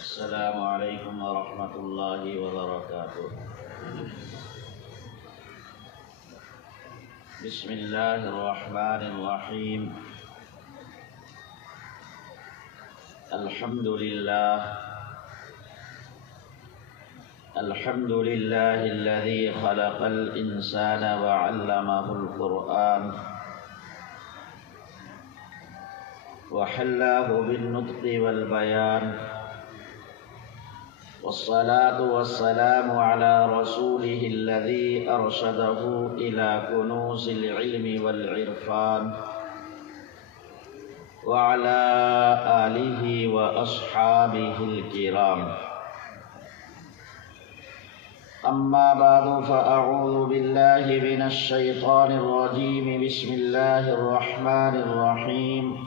السلام علیکم ورحمۃ اللہ وبرکاتہ۔ بسم اللہ الرحمن الرحیم۔ الحمد للہ الذی خلق الانسان وعلمہ القرآن وحلاه بالنطق والبيان، والصلاة والسلام على رسوله الذي أرشده إلى كنوز العلم والعرفان، وعلى آله وأصحابه الكرام. أما بعد فأعوذ بالله من الشيطان الرجيم. بسم الله الرحمن الرحيم.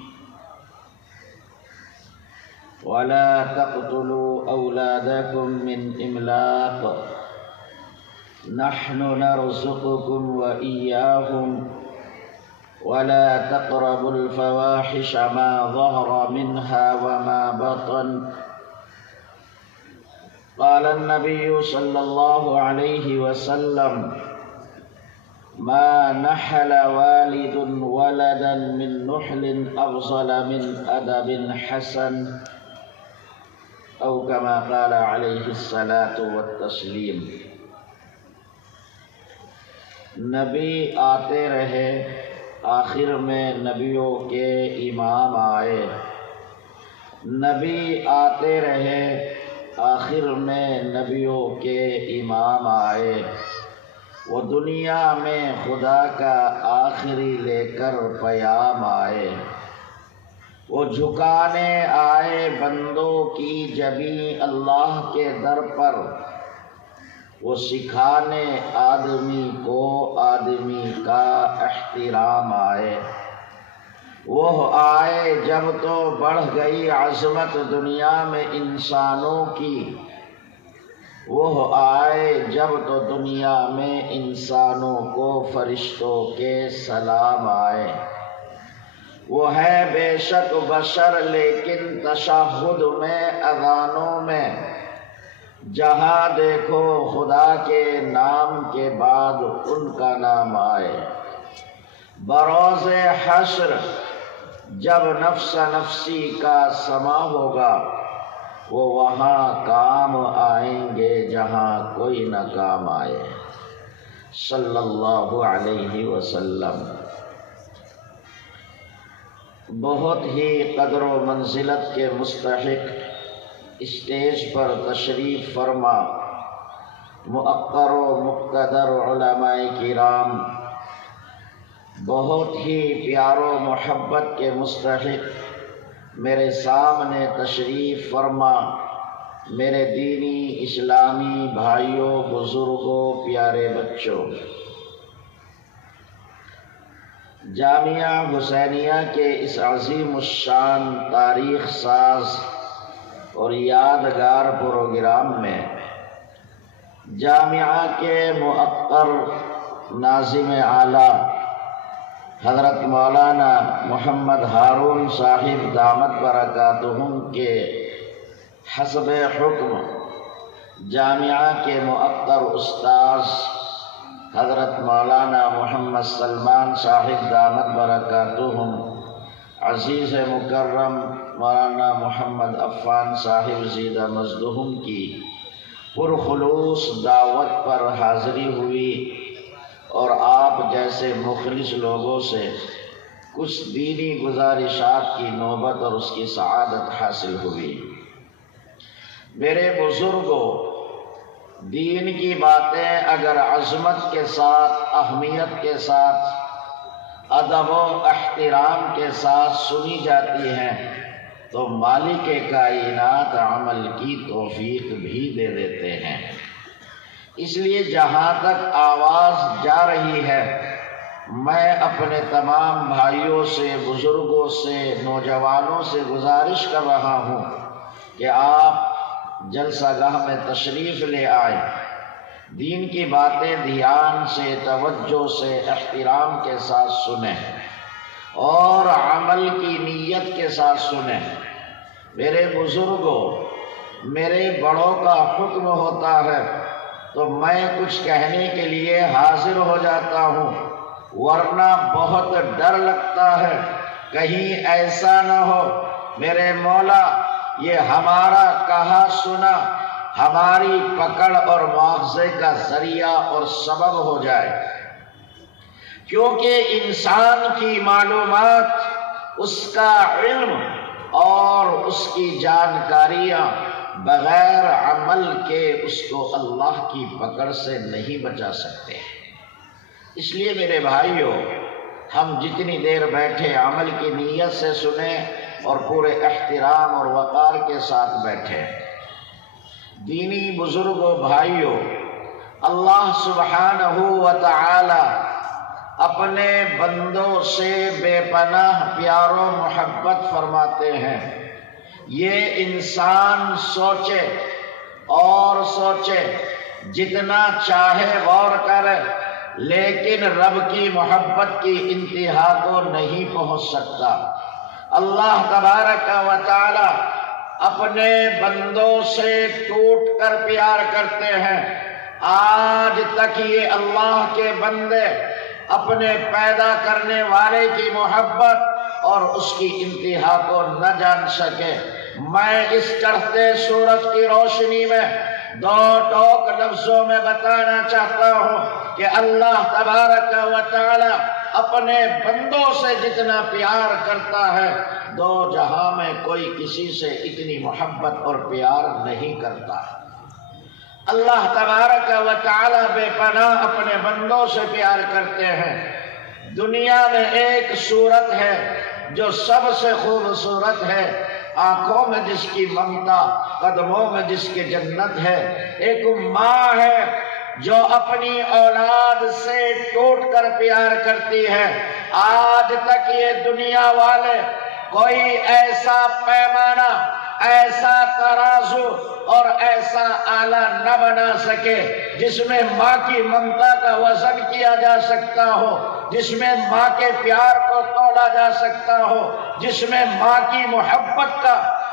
ولا تقتلوا أولادكم من إملاق نحن نرزقكم وإياهم ولا تقربوا الفواحش ما ظهر منها وما بطن. قال النبي صلى الله عليه وسلم: ما نحل والد ولدا من نحل أفضل من أدب حسن، او کما قال علیہ الصلاۃ والتسلیم۔ نبی آتے رہے، آخر میں نبیوں کے امام آئے۔ نبی آتے رہے، آخر میں نبیوں کے امام آئے۔ وہ دنیا میں خدا کا آخری لے کر پیام آئے۔ وہ جھکانے آئے بندوں کی جبیں اللہ کے در پر، وہ سکھانے آدمی کو آدمی کا احترام آئے۔ وہ آئے جب تو بڑھ گئی عظمت دنیا میں انسانوں کی، وہ آئے جب تو دنیا میں انسانوں کو فرشتوں کے سلام آئے۔ وہ ہے بے شک بشر لیکن تشہد میں اذانوں میں، جہاں دیکھو خدا کے نام کے بعد ان کا نام آئے۔ بروز حشر جب نفس نفسی کا سما ہوگا، وہ وہاں کام آئیں گے جہاں کوئی نہ کام آئے۔ صلی اللہ علیہ وسلم۔ بہت ہی قدر و منزلت کے مستحق اسٹیج پر تشریف فرما مؤقر و مقتدر علماء کرام، بہت ہی پیار و محبت کے مستحق میرے سامنے تشریف فرما میرے دینی اسلامی بھائیوں، بزرگوں، پیارے بچوں، جامعہ حسینیہ کے اس عظیم الشان تاریخ ساز اور یادگار پروگرام میں جامعہ کے مؤقر ناظم اعلیٰ حضرت مولانا محمد ہارون صاحب دامت برکاتہم کے حسب حکم جامعہ کے مؤقر استاذ حضرت مولانا محمد سلمان صاحب دامت برکاتہم، عزیز مکرم مولانا محمد عفان صاحب زیدہ مزدہم کی پرخلوص دعوت پر حاضری ہوئی اور آپ جیسے مخلص لوگوں سے کچھ دینی گزارشات کی نوبت اور اس کی سعادت حاصل ہوئی۔ میرے بزرگوں، دین کی باتیں اگر عظمت کے ساتھ، اہمیت کے ساتھ، ادب و احترام کے ساتھ سنی جاتی ہیں تو مالک کائنات عمل کی توفیق بھی دے دیتے ہیں۔ اس لیے جہاں تک آواز جا رہی ہے، میں اپنے تمام بھائیوں سے، بزرگوں سے، نوجوانوں سے گزارش کر رہا ہوں کہ آپ جلسہ گاہ میں تشریف لے آئیں، دین کی باتیں دھیان سے، توجہ سے، احترام کے ساتھ سنیں اور عمل کی نیت کے ساتھ سنیں۔ میرے بزرگوں، میرے بڑوں کا حکم ہوتا ہے تو میں کچھ کہنے کے لیے حاضر ہو جاتا ہوں، ورنہ بہت ڈر لگتا ہے کہیں ایسا نہ ہو میرے مولا یہ ہمارا کہا سنا ہماری پکڑ اور مواخذے کا ذریعہ اور سبب ہو جائے، کیونکہ انسان کی معلومات، اس کا علم اور اس کی جانکاریاں بغیر عمل کے اس کو اللہ کی پکڑ سے نہیں بچا سکتے۔ اس لیے میرے بھائیوں، ہم جتنی دیر بیٹھے عمل کی نیت سے سنیں اور پورے احترام اور وقار کے ساتھ بیٹھے۔ دینی بزرگوں بھائیوں، اللہ سبحانہ و تعالی اپنے بندوں سے بے پناہ پیار و محبت فرماتے ہیں۔ یہ انسان سوچے اور سوچے، جتنا چاہے غور کرے، لیکن رب کی محبت کی انتہا کو نہیں پہنچ سکتا۔ اللہ تبارک و تعالی اپنے بندوں سے ٹوٹ کر پیار کرتے ہیں۔ آج تک یہ اللہ کے بندے اپنے پیدا کرنے والے کی محبت اور اس کی انتہا کو نہ جان سکے۔ میں اس چڑھتے سورج کی روشنی میں دو ٹوک لفظوں میں بتانا چاہتا ہوں کہ اللہ تبارک و تعالی اپنے بندوں سے جتنا پیار کرتا ہے، دو جہاں میں کوئی کسی سے اتنی محبت اور پیار نہیں کرتا۔ اللہ تبارک و تعالی بے پناہ اپنے بندوں سے پیار کرتے ہیں۔ دنیا میں ایک صورت ہے جو سب سے خوبصورت ہے، آنکھوں میں جس کی ممتا، قدموں میں جس کی جنت ہے۔ ایک ماں ہے جو اپنی اولاد سے ٹوٹ کر پیار کرتی ہے۔ آج تک یہ دنیا والے کوئی ایسا پیمانہ، ایسا ترازو اور ایسا آلہ نہ بنا سکے جس میں ماں کی ممتا کا وزن کیا جا سکتا ہو، جس میں ماں کے پیار کو تولا جا سکتا ہو، جس میں ماں کی محبت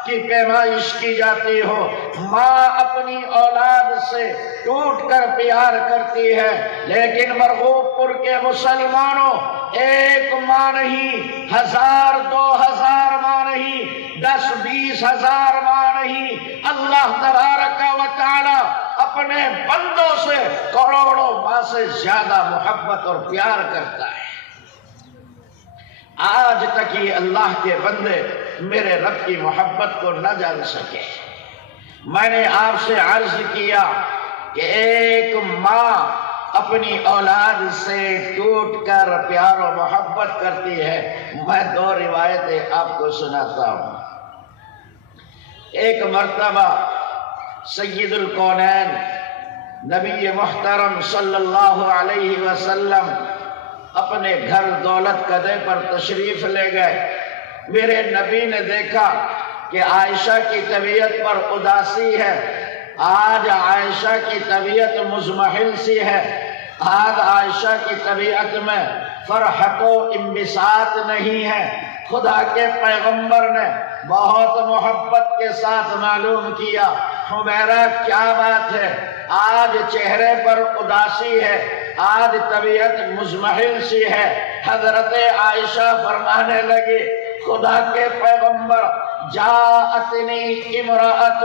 کی پیمائش کی جاتی ہو۔ ماں اپنی اولاد سے ٹوٹ کر پیار کرتی ہے، لیکن مرغوب پور کے مسلمانوں، ایک ماں نہیں، 1000 2000 ماں نہیں، 10 20 ہزار ماں نہیں، اللہ تبارک و تعالی اپنے بندوں سے کروڑوں ماں سے زیادہ محبت اور پیار کرتا ہے۔ آج تک یہ اللہ کے بندے میرے رب کی محبت کو نہ جان سکے۔ میں نے آپ سے عرض کیا کہ ایک ماں اپنی اولاد سے ٹوٹ کر پیار و محبت کرتی ہے۔ میں 2 روایتیں آپ کو سناتا ہوں۔ ایک مرتبہ سید الکونین نبی محترم صلی اللہ علیہ وسلم اپنے گھر دولت قدے پر تشریف لے گئے۔ میرے نبی نے دیکھا کہ عائشہ کی طبیعت پر اداسی ہے، آج عائشہ کی طبیعت مزمحل سی ہے، آج عائشہ کی طبیعت میں فرحت و انبساط نہیں ہے۔ خدا کے پیغمبر نے بہت محبت کے ساتھ معلوم کیا، حمیرہ کیا بات ہے، آج چہرے پر اداسی ہے، آج طبیعت مزمحل سی ہے۔ حضرت عائشہ فرمانے لگی، خدا کے پیغمبر، جاءتنی امرأۃ،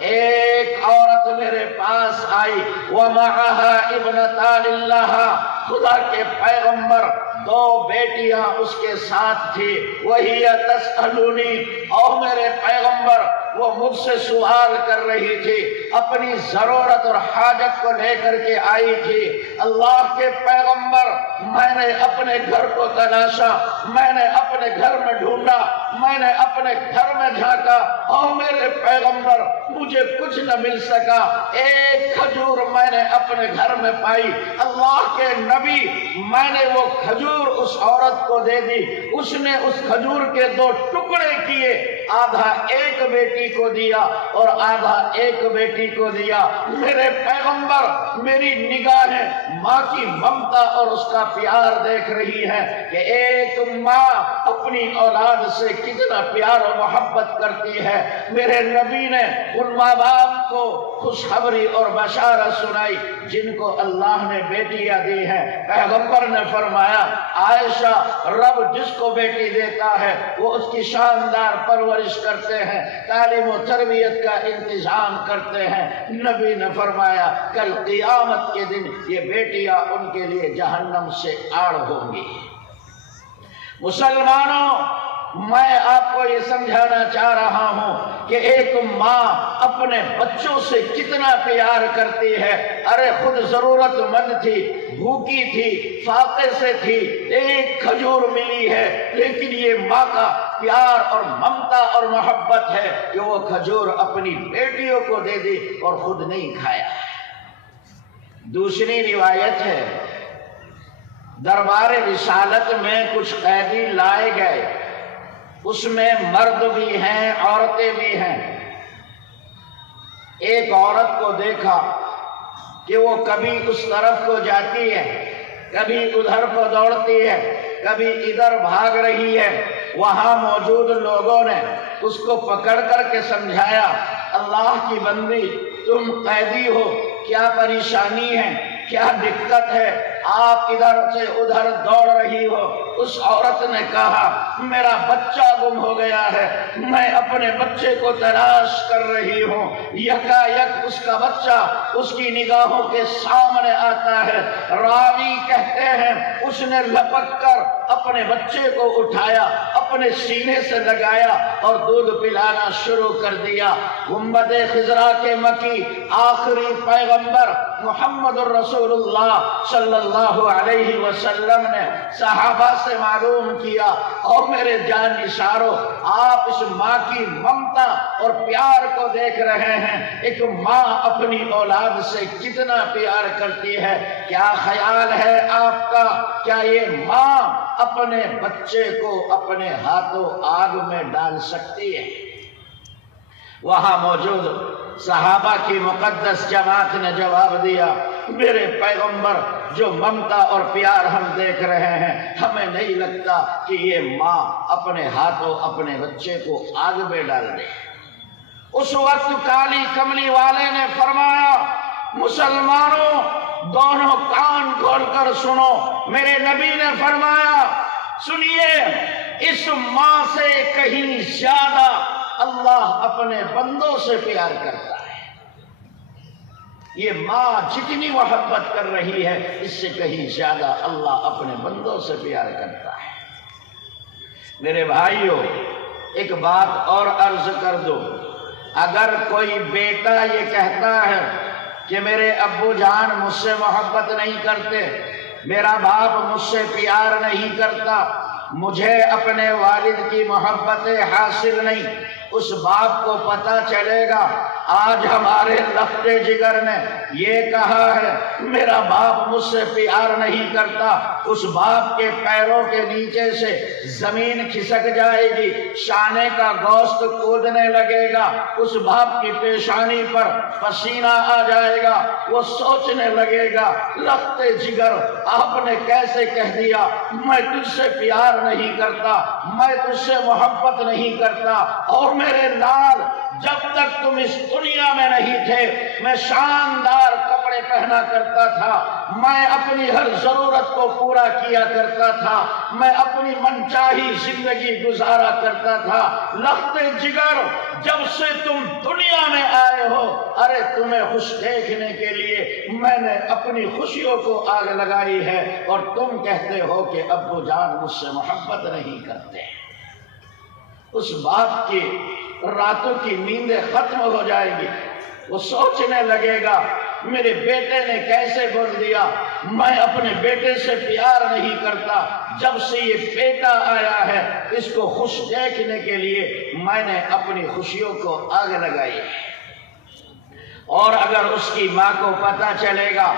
ایک عورت میرے پاس آئی، ومعها ابنتان لها، خدا کے پیغمبر 2 بیٹیاں اس کے ساتھ تھی، وہی تسألونی، اور میرے پیغمبر وہ مجھ سے سوال کر رہی تھی، اپنی ضرورت اور حاجت کو لے کر کے آئی تھی۔ اللہ کے پیغمبر، میں نے اپنے گھر کو تلاشا، میں نے اپنے گھر میں ڈھونڈا، میں نے اپنے گھر میں جھانکا، اور میرے پیغمبر مجھے کچھ نہ مل سکا۔ ایک کھجور میں نے اپنے گھر میں پائی، اللہ کے نبی، میں نے وہ کھجور اس عورت کو دے دی، اس نے اس کھجور کے 2 ٹکڑے کیے، آدھا ایک بیٹی کو دیا اور آدھا ایک بیٹی کو دیا۔ میرے پیغمبر، میری نگاہیں ماں کی ممتا اور اس کا پیار دیکھ رہی ہے کہ ایک ماں اپنی اولاد سے کتنا پیار و محبت کرتی ہے۔ میرے نبی نے ان ماں باپ کو خوشخبری اور بشارت سنائی جن کو اللہ نے بیٹیاں دی ہیں۔ پیغمبر نے فرمایا عائشہ رب جس کو بیٹی دیتا ہے وہ اس کی شاندار پرورش کرتے ہیں، تعلیم و تربیت کا انتظام کرتے ہیں۔ نبی نے فرمایا کل قیامت کے دن یہ بیٹیاں ان کے لیے جہنم سے آڑ ہوں گی۔ مسلمانوں، میں آپ کو یہ سمجھانا چاہ رہا ہوں کہ ایک ماں اپنے بچوں سے کتنا پیار کرتی ہے۔ ارے خود ضرورت مند تھی، بھوکی تھی، فاقے سے تھی، ایک کھجور ملی ہے، لیکن یہ ماں کا پیار اور ممتا اور محبت ہے کہ وہ کھجور اپنی بیٹیوں کو دے دی اور خود نہیں کھایا۔ دوسری روایت ہے دربار رسالت میں کچھ قیدی لائے گئے، اس میں مرد بھی ہیں عورتیں بھی ہیں۔ ایک عورت کو دیکھا کہ وہ کبھی اس طرف کو جاتی ہے، کبھی ادھر کو دوڑتی ہے، کبھی ادھر بھاگ رہی ہے۔ وہاں موجود لوگوں نے اس کو پکڑ کر کے سمجھایا اللہ کی بندی تم قیدی ہو، کیا پریشانی ہے، کیا دقت ہے، آپ ادھر سے ادھر دوڑ رہی ہو۔ اس عورت نے کہا میرا بچہ گم ہو گیا ہے، میں اپنے بچے کو تلاش کر رہی ہوں۔ یکا یک اس کا بچہ اس کی نگاہوں کے سامنے آتا ہے۔ راوی کہتے ہیں اس نے لپک کر اپنے بچے کو اٹھایا، اپنے سینے سے لگایا اور دودھ پلانا شروع کر دیا۔ گنبد خضرا کے مکی آخری پیغمبر محمد الرسول اللہ صلی اللہ علیہ وسلم نے صحابہ سے معلوم کیا اور میرے جان نثارو آپ اس ماں کی ممتا اور پیار کو دیکھ رہے ہیں۔ ایک ماں اپنی اولاد سے کتنا پیار کرتی ہے۔ کیا خیال ہے آپ کا، کیا یہ ماں اپنے بچے کو اپنے ہاتھوں آگ میں ڈال سکتی ہے؟ وہاں موجود صحابہ کی مقدس جماعت نے جواب دیا میرے پیغمبر جو ممتا اور پیار ہم دیکھ رہے ہیں ہمیں نہیں لگتا کہ یہ ماں اپنے ہاتھوں اپنے بچے کو آگ میں ڈال دے۔ اس وقت کالی کملی والے نے فرمایا مسلمانوں دونوں کان کھول کر سنو، میرے نبی نے فرمایا سنیے اس ماں سے کہیں زیادہ اللہ اپنے بندوں سے پیار کرتا ہے۔ یہ ماں جتنی محبت کر رہی ہے اس سے کہیں زیادہ اللہ اپنے بندوں سے پیار کرتا ہے۔ میرے بھائیوں ایک بات اور عرض کر دو، اگر کوئی بیٹا یہ کہتا ہے کہ میرے ابو جان مجھ سے محبت نہیں کرتے، میرا باپ مجھ سے پیار نہیں کرتا، مجھے اپنے والد کی محبت حاصل نہیں، اس باپ کو پتہ چلے گا آج ہمارے لخت جگر نے یہ کہا ہے میرا باپ مجھ سے پیار نہیں کرتا، اس باپ کے پیروں کے نیچے سے زمین کھسک جائے گی، شانے کا گوشت کودنے لگے گا، اس باپ کی پیشانی پر پسینہ آ جائے گا، وہ سوچنے لگے گا لخت جگر آپ نے کیسے کہہ دیا میں تجھ سے پیار نہیں کرتا، میں تجھ سے محبت نہیں کرتا، اور میرے لال جب تک تم اس دنیا میں نہیں تھے میں شاندار کپڑے پہنا کرتا تھا، میں اپنی ہر ضرورت کو پورا کیا کرتا تھا، میں اپنی منچاہی زندگی گزارا کرتا تھا، لخت جگر جب سے تم دنیا میں آئے ہو ارے تمہیں خوش دیکھنے کے لیے میں نے اپنی خوشیوں کو آگ لگائی ہے، اور تم کہتے ہو کہ ابو جان مجھ سے محبت نہیں کرتے۔ اس باپ کی راتوں کی نیندیں ختم ہو جائے گی، وہ سوچنے لگے گا میرے بیٹے نے کیسے بول دیا میں اپنے بیٹے سے پیار نہیں کرتا، جب سے یہ بیٹا آیا ہے اس کو خوش دیکھنے کے لیے میں نے اپنی خوشیوں کو آگ لگائی۔ اور اگر اس کی ماں کو پتہ چلے گا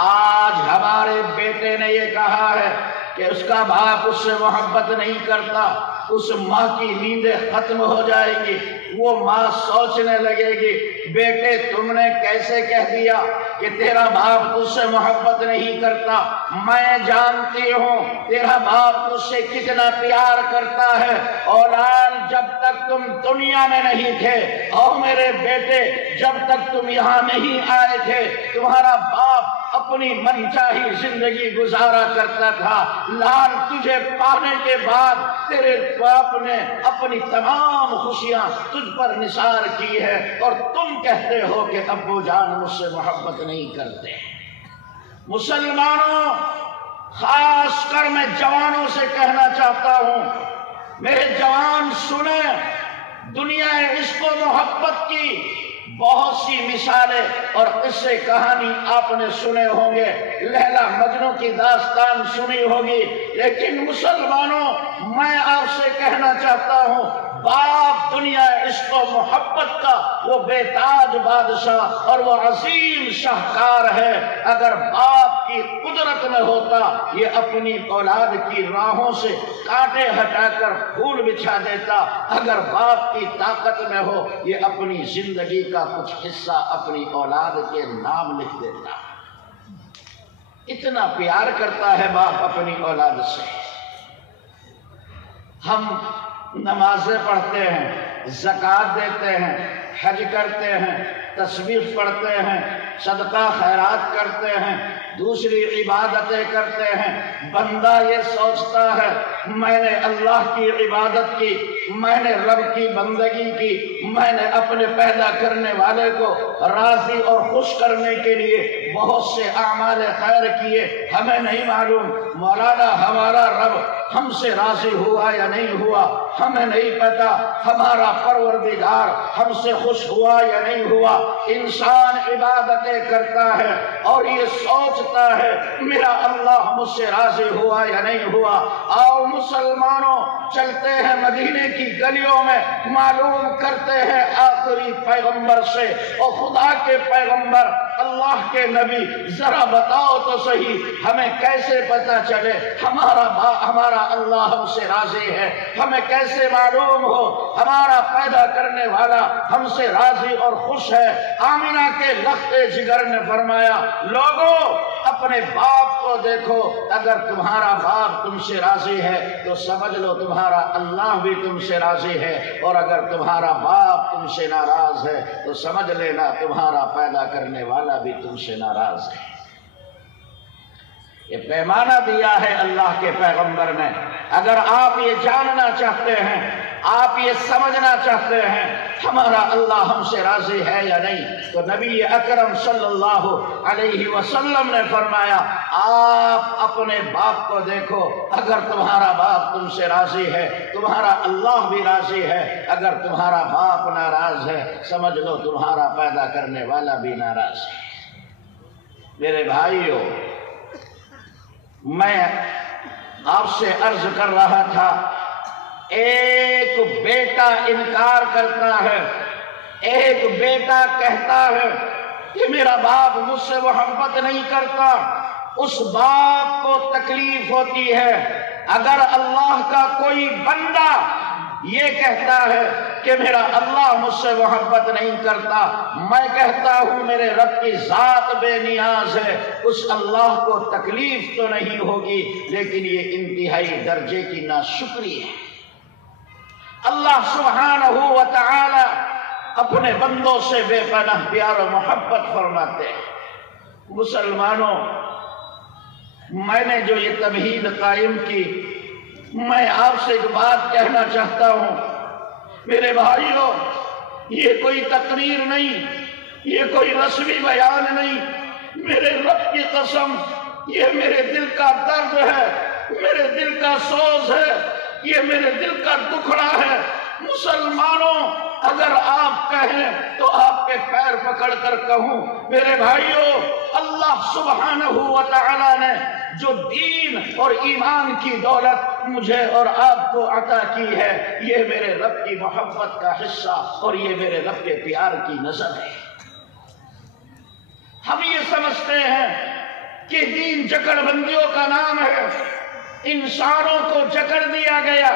آج ہمارے بیٹے نے یہ کہا ہے کہ اس کا باپ اس سے محبت نہیں کرتا، اس ماں کی نیندیں ختم ہو جائیں گی، وہ ماں سوچنے لگے گی بیٹے تم نے کیسے کہہ دیا کہ تیرا باپ تجھ سے محبت نہیں کرتا، میں جانتی ہوں تیرا باپ تجھ سے کتنا پیار کرتا ہے۔ اولاد جب تک تم دنیا میں نہیں تھے، اور میرے بیٹے جب تک تم یہاں نہیں آئے تھے، تمہارا باپ اپنی من چاہی زندگی گزارا کرتا تھا۔ لال تجھے پانے کے بعد تیرے باپ نے اپنی تمام خوشیاں تجھ پر نثار کی ہے، اور تم کہتے ہو کہ ابو جان مجھ سے محبت نہیں کرتے۔ مسلمانوں، خاص کر میں جوانوں سے کہنا چاہتا ہوں، میرے جوان سنیں، دنیا عشق و محبت کی بہت سی مثالیں اور قصے کہانی آپ نے سنے ہوں گے، لیلا مجنوں کی داستان سنی ہوگی، لیکن مسلمانوں میں آپ سے کہنا چاہتا ہوں باپ دنیا عشق و محبت کا وہ بے تاج بادشاہ اور وہ عظیم شاہکار ہے۔ اگر باپ کی قدرت میں ہوتا یہ اپنی اولاد کی راہوں سے کانٹے ہٹا کر پھول بچھا دیتا، اگر باپ کی طاقت میں ہو یہ اپنی زندگی کا کچھ حصہ اپنی اولاد کے نام لکھ دیتا۔ اتنا پیار کرتا ہے باپ اپنی اولاد سے۔ ہم نمازیں پڑھتے ہیں، زکوٰۃ دیتے ہیں، حج کرتے ہیں، تسبیح پڑھتے ہیں، صدقہ خیرات کرتے ہیں، دوسری عبادتیں کرتے ہیں۔ بندہ یہ سوچتا ہے میں نے اللہ کی عبادت کی، میں نے رب کی بندگی کی، میں نے اپنے پیدا کرنے والے کو راضی اور خوش کرنے کے لیے بہت سے اعمال خیر کیے، ہمیں نہیں معلوم مولانا ہمارا رب ہم سے راضی ہوا یا نہیں ہوا، ہمیں نہیں پتا ہمارا پروردگار ہم سے خوش ہوا یا نہیں ہوا۔ انسان عبادتیں کرتا ہے اور یہ سوچتا ہے میرا اللہ مجھ سے راضی ہوا یا نہیں ہوا۔ اور مسلمانوں چلتے ہیں مدینے کی گلیوں میں، معلوم کرتے ہیں آخری پیغمبر سے، اور خدا کے پیغمبر اللہ کے نبی ذرا بتاؤ تو صحیح ہمیں کیسے پتہ چلے ہمارا اللہ ہم سے راضی ہے، ہمیں کیسے معلوم ہو ہمارا پیدا کرنے والا ہم سے راضی اور خوش ہے۔ آمینہ کے لخت جگر نے فرمایا لوگوں اپنے باپ کو دیکھو، اگر تمہارا باپ تم سے راضی ہے تو سمجھ لو تمہارا اللہ بھی تم سے راضی ہے، اور اگر تمہارا باپ تم سے ناراض ہے تو سمجھ لینا تمہارا پیدا کرنے والا بھی تم سے ناراض ہے۔ یہ پیمانہ دیا ہے اللہ کے پیغمبر نے۔ اگر آپ یہ جاننا چاہتے ہیں، آپ یہ سمجھنا چاہتے ہیں ہمارا اللہ ہم سے راضی ہے یا نہیں، تو نبی اکرم صلی اللہ علیہ وسلم نے فرمایا آپ اپنے باپ کو دیکھو، اگر تمہارا باپ تم سے راضی ہے تمہارا اللہ بھی راضی ہے، اگر تمہارا باپ ناراض ہے سمجھ لو تمہارا پیدا کرنے والا بھی ناراض ہے۔ میرے بھائیو، میں آپ سے عرض کر رہا تھا ایک بیٹا انکار کرتا ہے، ایک بیٹا کہتا ہے کہ میرا باپ مجھ سے محبت نہیں کرتا، اس باپ کو تکلیف ہوتی ہے۔ اگر اللہ کا کوئی بندہ یہ کہتا ہے کہ میرا اللہ مجھ سے محبت نہیں کرتا، میں کہتا ہوں میرے رب کی ذات بے نیاز ہے، اس اللہ کو تکلیف تو نہیں ہوگی، لیکن یہ انتہائی درجے کی ناشکری ہے۔ اللہ سبحانہ و تعالی اپنے بندوں سے بے پناہ پیار و محبت فرماتے ہیں۔ مسلمانوں، میں نے جو یہ تمہید قائم کی، میں آپ سے ایک بات کہنا چاہتا ہوں میرے بھائیوں، یہ کوئی تقریر نہیں، یہ کوئی رسمی بیان نہیں، میرے رب کی قسم یہ میرے دل کا درد ہے، میرے دل کا سوز ہے، یہ میرے دل کا دکھڑا ہے۔ مسلمانوں، اگر آپ کہیں تو آپ کے پیر پکڑ کر کہوں میرے بھائیوں، اللہ سبحانہ و تعالی نے جو دین اور ایمان کی دولت مجھے اور آپ کو عطا کی ہے، یہ میرے رب کی محبت کا حصہ اور یہ میرے رب کے پیار کی نظر ہے۔ ہم یہ سمجھتے ہیں کہ دین جکڑ بندیوں کا نام ہے، انسانوں کو جکڑ دیا گیا،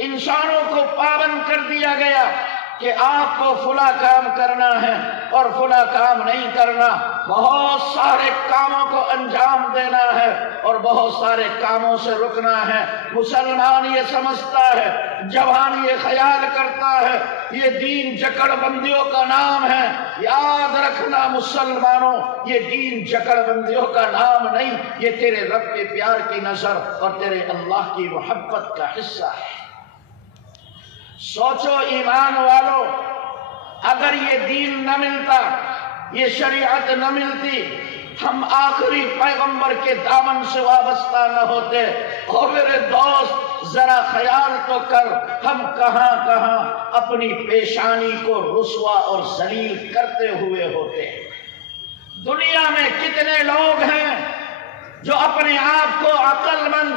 انسانوں کو پابند کر دیا گیا کہ آپ کو فلاں کام کرنا ہے اور فلاں کام نہیں کرنا، بہت سارے کاموں کو انجام دینا ہے اور بہت سارے کاموں سے رکنا ہے۔ مسلمان یہ سمجھتا ہے، جوان یہ خیال کرتا ہے یہ دین جکڑ بندیوں کا نام ہے۔ یاد رکھنا مسلمانوں، یہ دین جکڑ بندیوں کا نام نہیں، یہ تیرے رب کے پیار کی نظر اور تیرے اللہ کی محبت کا حصہ ہے۔ سوچو ایمان والو، اگر یہ دین نہ ملتا، یہ شریعت نہ ملتی، ہم آخری پیغمبر کے دامن سے وابستہ نہ ہوتے۔ اور میرے دوست ذرا خیال تو کر، ہم کہاں کہاں اپنی پیشانی کو رسوا اور ذلیل کرتے ہوئے ہوتے۔ دنیا میں کتنے لوگ ہیں جو اپنے آپ کو عقل مند،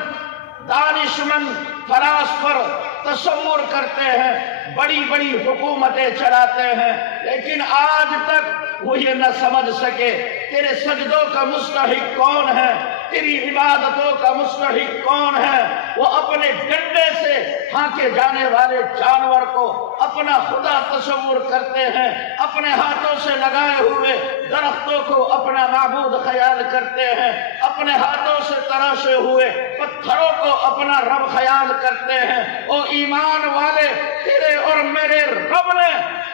دانش مند، فلاسفر تصور کرتے ہیں، بڑی بڑی حکومتیں چلاتے ہیں، لیکن آج تک وہ یہ نہ سمجھ سکے تیرے سجدوں کا مستحق کون ہے، تیری عبادتوں کا مستحق کون ہے۔ وہ اپنے ڈنڈے سے ہانکے جانے والے جانور کو اپنا خدا تصور کرتے ہیں، اپنے ہاتھوں سے لگائے ہوئے درختوں کو اپنا معبود خیال کرتے ہیں، اپنے ہاتھوں سے تراشے ہوئے پتھروں کو اپنا رب خیال کرتے ہیں۔ او ایمان والے، تیرے اور میرے رب نے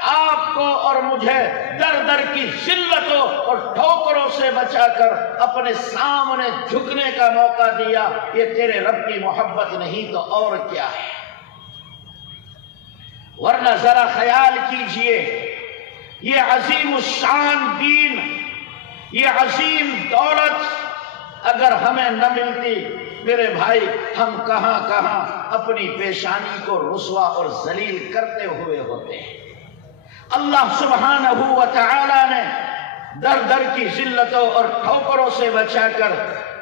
آپ کو اور مجھے در در کی ذلتوں اور ٹھوکروں سے بچا کر اپنے سامنے جھکنے کا موقع دیا۔ یہ تیرے رب کی محبت نہیں تو اور کیا ہے؟ ورنہ ذرا خیال کیجئے، یہ عظیم الشان دین، یہ عظیم دولت اگر ہمیں نہ ملتی، میرے بھائی ہم کہاں کہاں اپنی پیشانی کو رسوا اور ذلیل کرتے ہوئے ہوتے ہیں۔ اللہ سبحانہ و تعالی نے در در کی ذلتوں اور ٹھوکروں سے بچا کر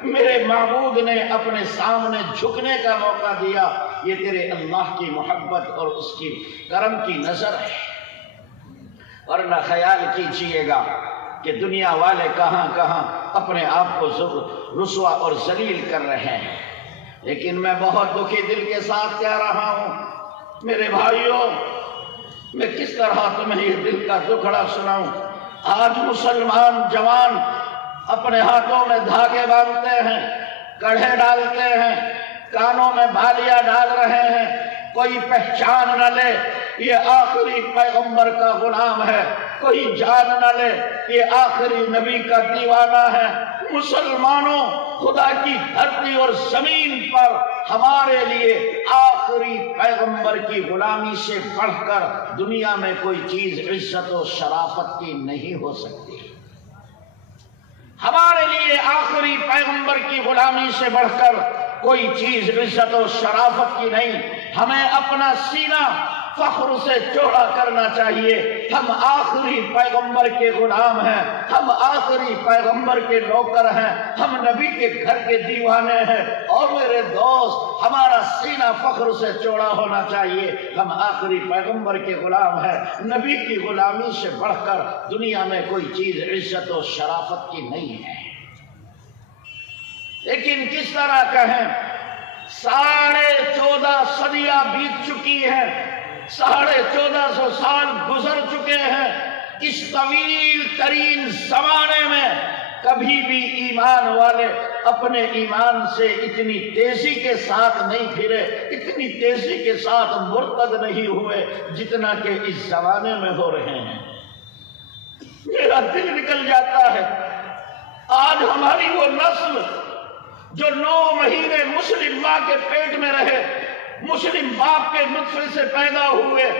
میرے معبود نے اپنے سامنے جھکنے کا موقع دیا۔ یہ تیرے اللہ کی محبت اور اس کی کرم کی نظر ہے۔ ورنہ خیال کیجئے گا کہ دنیا والے کہاں کہاں اپنے آپ کو رسوا اور ذلیل کر رہے ہیں، لیکن میں بہت دکھی دل کے ساتھ کہہ رہا ہوں میرے بھائیوں، میں کس طرح تمہیں یہ دل کا دکھڑا سناؤں۔ آج مسلمان جوان اپنے ہاتھوں میں دھاگے باندھتے ہیں، کڑھے ڈالتے ہیں، کانوں میں بالیاں ڈال رہے ہیں، کوئی پہچان نہ لے یہ آخری پیغمبر کا غلام ہے، کوئی جان نہ لے یہ آخری نبی کا دیوانہ ہے۔ مسلمانوں، خدا کی دھرتی اور زمین پر ہمارے لیے آخری پیغمبر کی غلامی سے بڑھ کر دنیا میں کوئی چیز عزت و شرافت کی نہیں ہو سکتی۔ ہمارے لیے آخری پیغمبر کی غلامی سے بڑھ کر کوئی چیز عزت و شرافت کی نہیں۔ ہمیں اپنا سینہ فخر سے چوڑا کرنا چاہیے، ہم آخری پیغمبر کے غلام ہیں، ہم آخری پیغمبر کے نوکر ہیں، ہم نبی کے گھر کے دیوانے ہیں۔ اور میرے دوست، ہمارا سینہ فخر سے چوڑا ہونا چاہیے، ہم آخری پیغمبر کے غلام ہیں۔ نبی کی غلامی سے بڑھ کر دنیا میں کوئی چیز عزت و شرافت کی نہیں ہے۔ لیکن کس طرح کہیں، 14.5 صدیاں بیت چکی ہیں، 1450 سال گزر چکے ہیں۔ اس طویل ترین زمانے میں کبھی بھی ایمان والے اپنے ایمان سے اتنی تیزی کے ساتھ نہیں پھرے، اتنی تیزی کے ساتھ مرتد نہیں ہوئے جتنا کہ اس زمانے میں ہو رہے ہیں۔ میرا دل نکل جاتا ہے، آج ہماری وہ نسل جو 9 مہینے مسلم ماں کے پیٹ میں رہے، مسلم باپ کے نطفے سے پیدا ہوئے،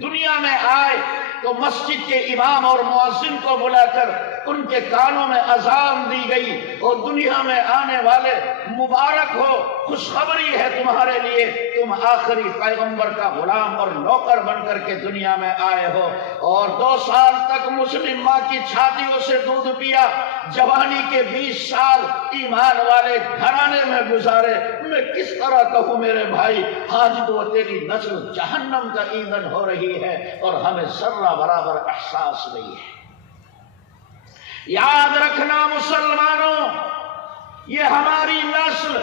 دنیا میں آئے تو مسجد کے امام اور مؤذن کو بلا کر ان کے کانوں میں اذان دی گئی، اور دنیا میں آنے والے مبارک ہو، خوشخبری ہے تمہارے لیے، تم آخری پیغمبر کا غلام اور نوکر بن کر کے دنیا میں آئے ہو۔ اور 2 سال تک مسلم ماں کی چھاتیوں سے دودھ پیا، جوانی کے 20 سال ایمان والے گھرانے میں گزارے۔ میں کس طرح کہوں میرے بھائی، آج تو تیری نسل جہنم کا ایندھن ہو رہی ہے اور ہمیں ذرہ برابر احساس نہیں ہے۔ یاد رکھنا مسلمانوں، یہ ہماری نسل،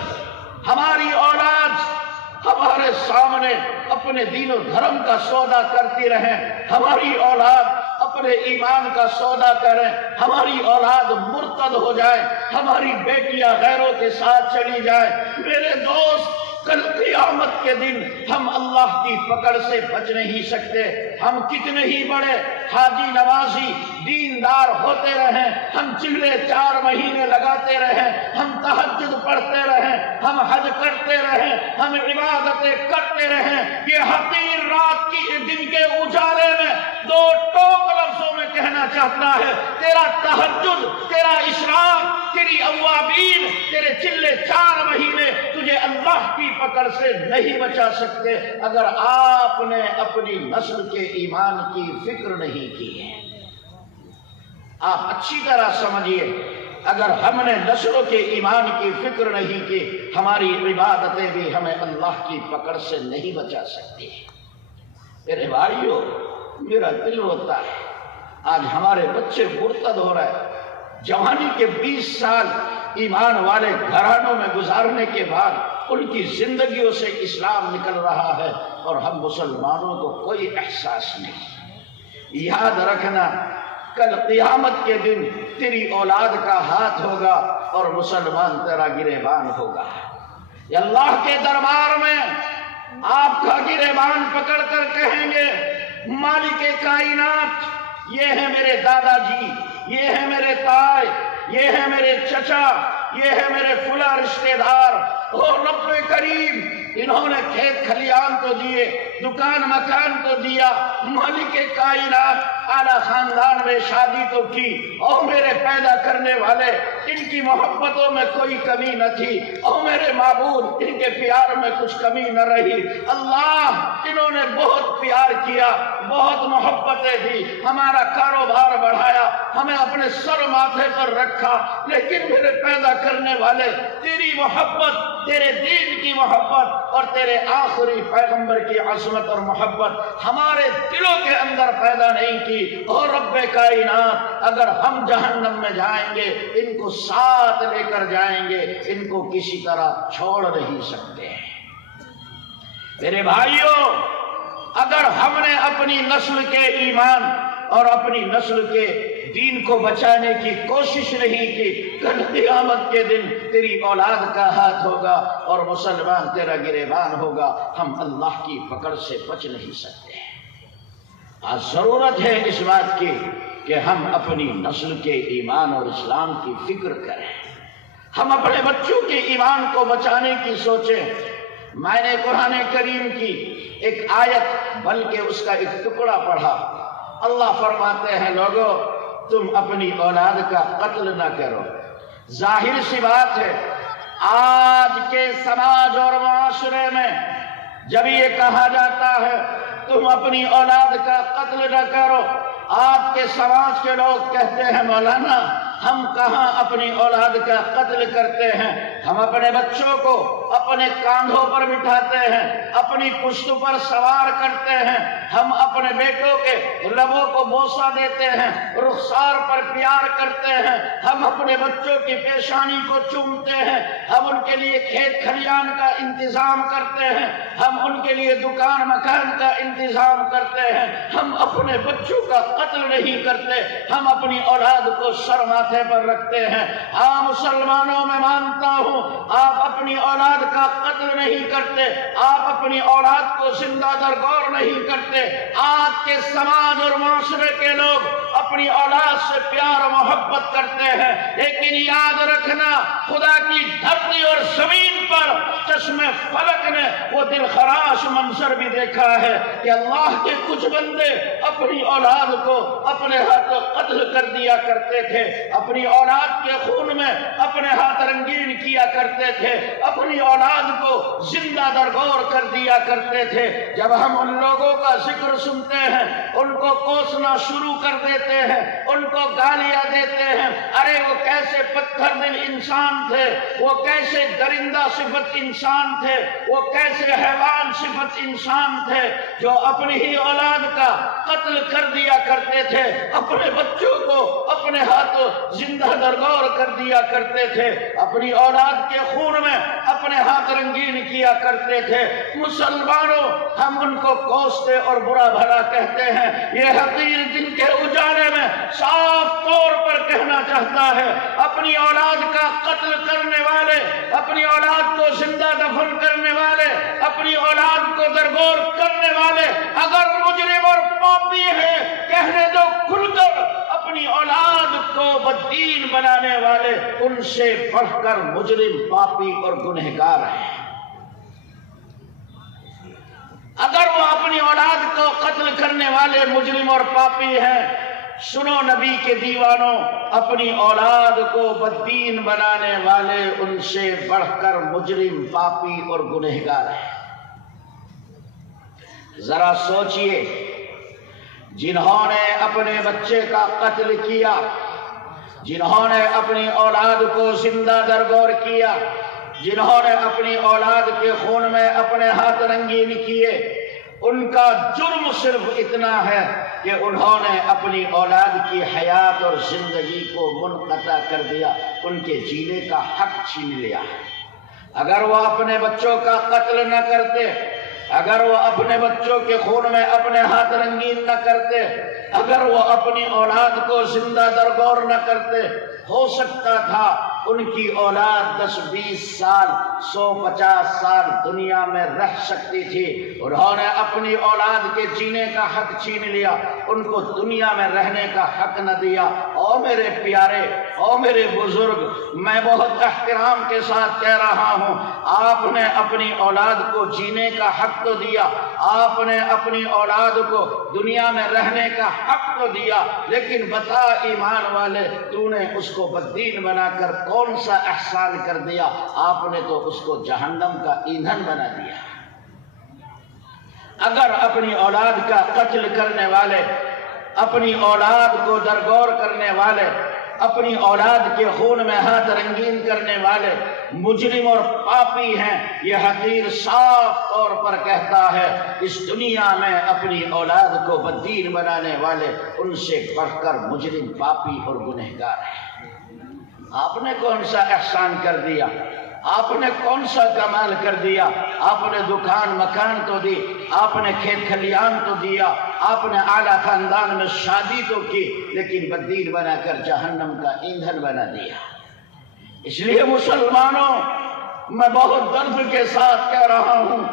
ہماری اولاد ہمارے سامنے اپنے دین و دھرم کا سودا کرتی رہیں، ہماری اولاد اپنے ایمان کا سودا کریں، ہماری اولاد مرتد ہو جائے، ہماری بیٹیاں غیروں کے ساتھ چلی جائیں، میرے دوست کل قیامت کے دن ہم اللہ کی پکڑ سے بچ نہیں سکتے۔ ہم کتنے ہی بڑے حاجی نوازی دیندار ہوتے رہیں، ہم چلے 4 مہینے لگاتے رہیں، ہم تہجد پڑھتے رہیں، ہم حج کرتے رہیں، ہم عبادتیں کرتے رہیں، یہ حقیر رات کی دن کے اجالے میں 2 ٹوک لفظوں میں کہنا چاہتا ہے، تیرا تہجد، تیرا اشراق، تیری اوابین، تیرے چلے 4 مہینے تجھے اللہ کی پکڑ سے نہیں بچا سکتے اگر آپ نے اپنی نسل کے ایمان کی فکر نہیں کی ہے۔ آپ اچھی طرح سمجھیے، اگر ہم نے نسلوں کے ایمان کی فکر نہیں کی، ہماری عبادتیں بھی ہمیں اللہ کی پکڑ سے نہیں بچا سکتی۔ میرے بھائیو، میرا دل روتا ہے، آج ہمارے بچے مرتد ہو رہے ہیں، جوانی کے 20 سال ایمان والے گھرانوں میں گزارنے کے بعد ان کی زندگیوں سے اسلام نکل رہا ہے اور ہم مسلمانوں کو کوئی احساس نہیں۔ یاد رکھنا، کل قیامت کے دن تیری اولاد کا ہاتھ ہوگا اور مسلمان تیرا گریبان ہوگا۔ یہ اللہ کے دربار میں آپ کا گریبان پکڑ کر کہیں گے، مالک کائنات، یہ ہے میرے دادا جی، یہ ہے میرے تائے، یہ ہے میرے چچا، یہ ہے میرے فلاں رشتہ دار، اور رب کریم انہوں نے کھیت کھلیان تو دیے، دکان مکان تو دیا، مالک کائنات اعلیٰ خاندان میں شادی تو کی، اور میرے پیدا کرنے والے ان کی محبتوں میں کوئی کمی نہ تھی، اور میرے معبود ان کے پیار میں کچھ کمی نہ رہی۔ اللہ، انہوں نے بہت پیار کیا، بہت محبتیں دی، ہمارا کاروبار بڑھایا، ہمیں اپنے سر ماتھے پر رکھا، لیکن میرے پیدا کرنے والے تیری محبت، تیرے دین کی محبت اور تیرے آخری پیغمبر کی عظمت اور محبت ہمارے دلوں کے اندر پیدا نہیں کی۔ اور رب کائنات، اگر ہم جہنم میں جائیں گے ان کو ساتھ لے کر جائیں گے، ان کو کسی طرح چھوڑ نہیں سکتے۔ میرے بھائیوں، اگر ہم نے اپنی نسل کے ایمان اور اپنی نسل کے دین کو بچانے کی کوشش نہیں کی، کل قیامت کے دن تیری اولاد کا ہاتھ ہوگا اور مسلمان تیرا گریبان ہوگا، ہم اللہ کی پکڑ سے بچ نہیں سکتے۔ آج ضرورت ہے اس بات کی کہ ہم اپنی نسل کے ایمان اور اسلام کی فکر کریں، ہم اپنے بچوں کے ایمان کو بچانے کی سوچیں۔ میں نے قرآن کریم کی ایک آیت بلکہ اس کا ایک ٹکڑا پڑھا، اللہ فرماتے ہیں، لوگو تم اپنی اولاد کا قتل نہ کرو۔ ظاہر سی بات ہے، آج کے سماج اور معاشرے میں جب یہ کہا جاتا ہے تم اپنی اولاد کا قتل نہ کرو، آپ کے سماج کے لوگ کہتے ہیں، مولانا ہم کہاں اپنی اولاد کا قتل کرتے ہیں، ہم اپنے بچوں کو اپنے کاندھوں پر بٹھاتے ہیں، اپنی پشت پر سوار کرتے ہیں، ہم اپنے بیٹوں کے لبوں کو بوسہ دیتے ہیں، رخسار پر پیار کرتے ہیں، ہم اپنے بچوں کی پیشانی کو چومتے ہیں، ہم ان کے لیے کھیت کھلیان کا انتظام کرتے ہیں، ہم ان کے لیے دکان مکان کا انتظام کرتے ہیں، ہم اپنے بچوں کا قتل نہیں کرتے، ہم اپنی اولاد کو سر ماتھے پر رکھتے ہیں۔ ہاں مسلمانوں، میں مانتا ہوں آپ اپنی اولاد کا قتل نہیں کرتے، آپ اپنی اولاد کو زندہ درگور نہیں کرتے، آج کے سماج اور معاشرے کے لوگ اپنی اولاد سے پیار و محبت کرتے ہیں، لیکن یاد رکھنا، خدا کی دھرتی اور زمین پر چشمے فلک نے وہ دل خراش منظر بھی دیکھا ہے کہ اللہ کے کچھ بندے اپنی اولاد کو اپنے ہاتھ قتل کر دیا کرتے تھے، اپنی اولاد کے خون میں اپنے ہاتھ رنگین کیا کرتے تھے، اپنی اولاد کو زندہ درگور کر دیا کرتے تھے۔ جب ہم ان لوگوں کا ذکر سنتے ہیں، ان کو کوسنا شروع کر دیتے ہیں، ان کو گالیاں دیتے ہیں، ارے وہ کیسے پتھر دل انسان تھے، وہ کیسے درندہ صفت انسان تھے، وہ کیسے حیوان صفت انسان تھے جو اپنی ہی اولاد کا قتل کر دیا کرتے تھے، اپنے بچوں بچوں کو اپنے ہاتھوں زندہ درگور کر دیا کرتے تھے، اپنی اولاد کے خون میں اپنے ہاتھ رنگین کیا کرتے تھے۔ مسلمانوں، ہم ان کو کوستے اور برا بھلا کہتے ہیں، یہ حقیر دن کے اجالے میں صاف طور پر کہنا چاہتا ہے، اپنی اولاد کا قتل کرنے والے، اپنی اولاد کو زندہ دفن کرنے والے، اپنی اولاد کو درگور کرنے والے اگر مجرم اور پاپی ہیں، کہنے دو کھل کر، اپنی اولاد کو بددین بنانے والے ان سے بڑھ کر مجرم، پاپی اور گنہگار ہیں۔ اگر وہ اپنی اولاد کو قتل کرنے والے مجرم اور پاپی ہیں، سنو نبی کے دیوانوں، اپنی اولاد کو بددین بنانے والے ان سے بڑھ کر مجرم، پاپی اور گنہگار ہیں۔ ذرا سوچئے، جنہوں نے اپنے بچے کا قتل کیا، جنہوں نے اپنی اولاد کو زندہ درگور کیا، جنہوں نے اپنی اولاد کے خون میں اپنے ہاتھ رنگین کیے، ان کا جرم صرف اتنا ہے کہ انہوں نے اپنی اولاد کی حیات اور زندگی کو منقطع کر دیا، ان کے جینے کا حق چھین لیا۔ اگر وہ اپنے بچوں کا قتل نہ کرتے، اگر وہ اپنے بچوں کے خون میں اپنے ہاتھ رنگین نہ کرتے، اگر وہ اپنی اولاد کو زندہ درگور نہ کرتے، ہو سکتا تھا ان کی اولاد 10-20 سال 150 سال دنیا میں رہ سکتی تھی۔ انہوں نے اپنی اولاد کے جینے کا حق چھین لیا، ان کو دنیا میں رہنے کا حق نہ دیا۔ او میرے پیارے، او میرے بزرگ، میں بہت احترام کے ساتھ کہہ رہا ہوں، آپ نے اپنی اولاد کو جینے کا حق تو دیا، آپ نے اپنی اولاد کو دنیا میں رہنے کا حق تو دیا، لیکن بتا ایمان والے، تو نے اس کو بددین بنا کر کون سا احسان کر دیا؟ آپ نے تو اس کو جہنم کا ایندھن بنا دیا۔ اگر اپنی اولاد کا قتل کرنے والے، اپنی اولاد کو درگور کرنے والے، اپنی اولاد کے خون میں ہاتھ رنگین کرنے والے مجرم اور پاپی ہیں، یہ حقیر صاف طور پر کہتا ہے، اس دنیا میں اپنی اولاد کو بددین بنانے والے ان سے بڑھ کر مجرم، پاپی اور گنہگار ہیں۔ آپ نے کون سا احسان کر دیا؟ آپ نے کون سا کمال کر دیا؟ آپ نے دکان مکان تو دی، آپ نے کھیت کھلیان تو دیا، آپ نے اعلیٰ خاندان میں شادی تو کی، لیکن بددین بنا کر جہنم کا ایندھن بنا دیا۔ اس لیے مسلمانوں، میں بہت درد کے ساتھ کہہ رہا ہوں،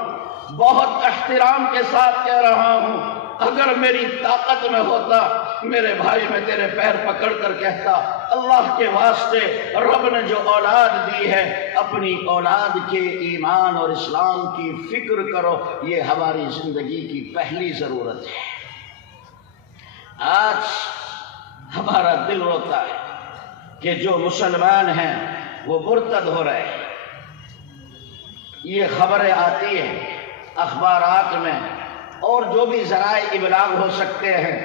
بہت احترام کے ساتھ کہہ رہا ہوں، اگر میری طاقت میں ہوتا، میرے بھائی میں تیرے پیر پکڑ کر کہتا، اللہ کے واسطے رب نے جو اولاد دی ہے، اپنی اولاد کے ایمان اور اسلام کی فکر کرو، یہ ہماری زندگی کی پہلی ضرورت ہے۔ آج ہمارا دل روتا ہے کہ جو مسلمان ہیں وہ مرتد ہو رہے ہیں۔ یہ خبریں آتی ہیں اخبارات میں، اور جو بھی ذرائع ابلاغ ہو سکتے ہیں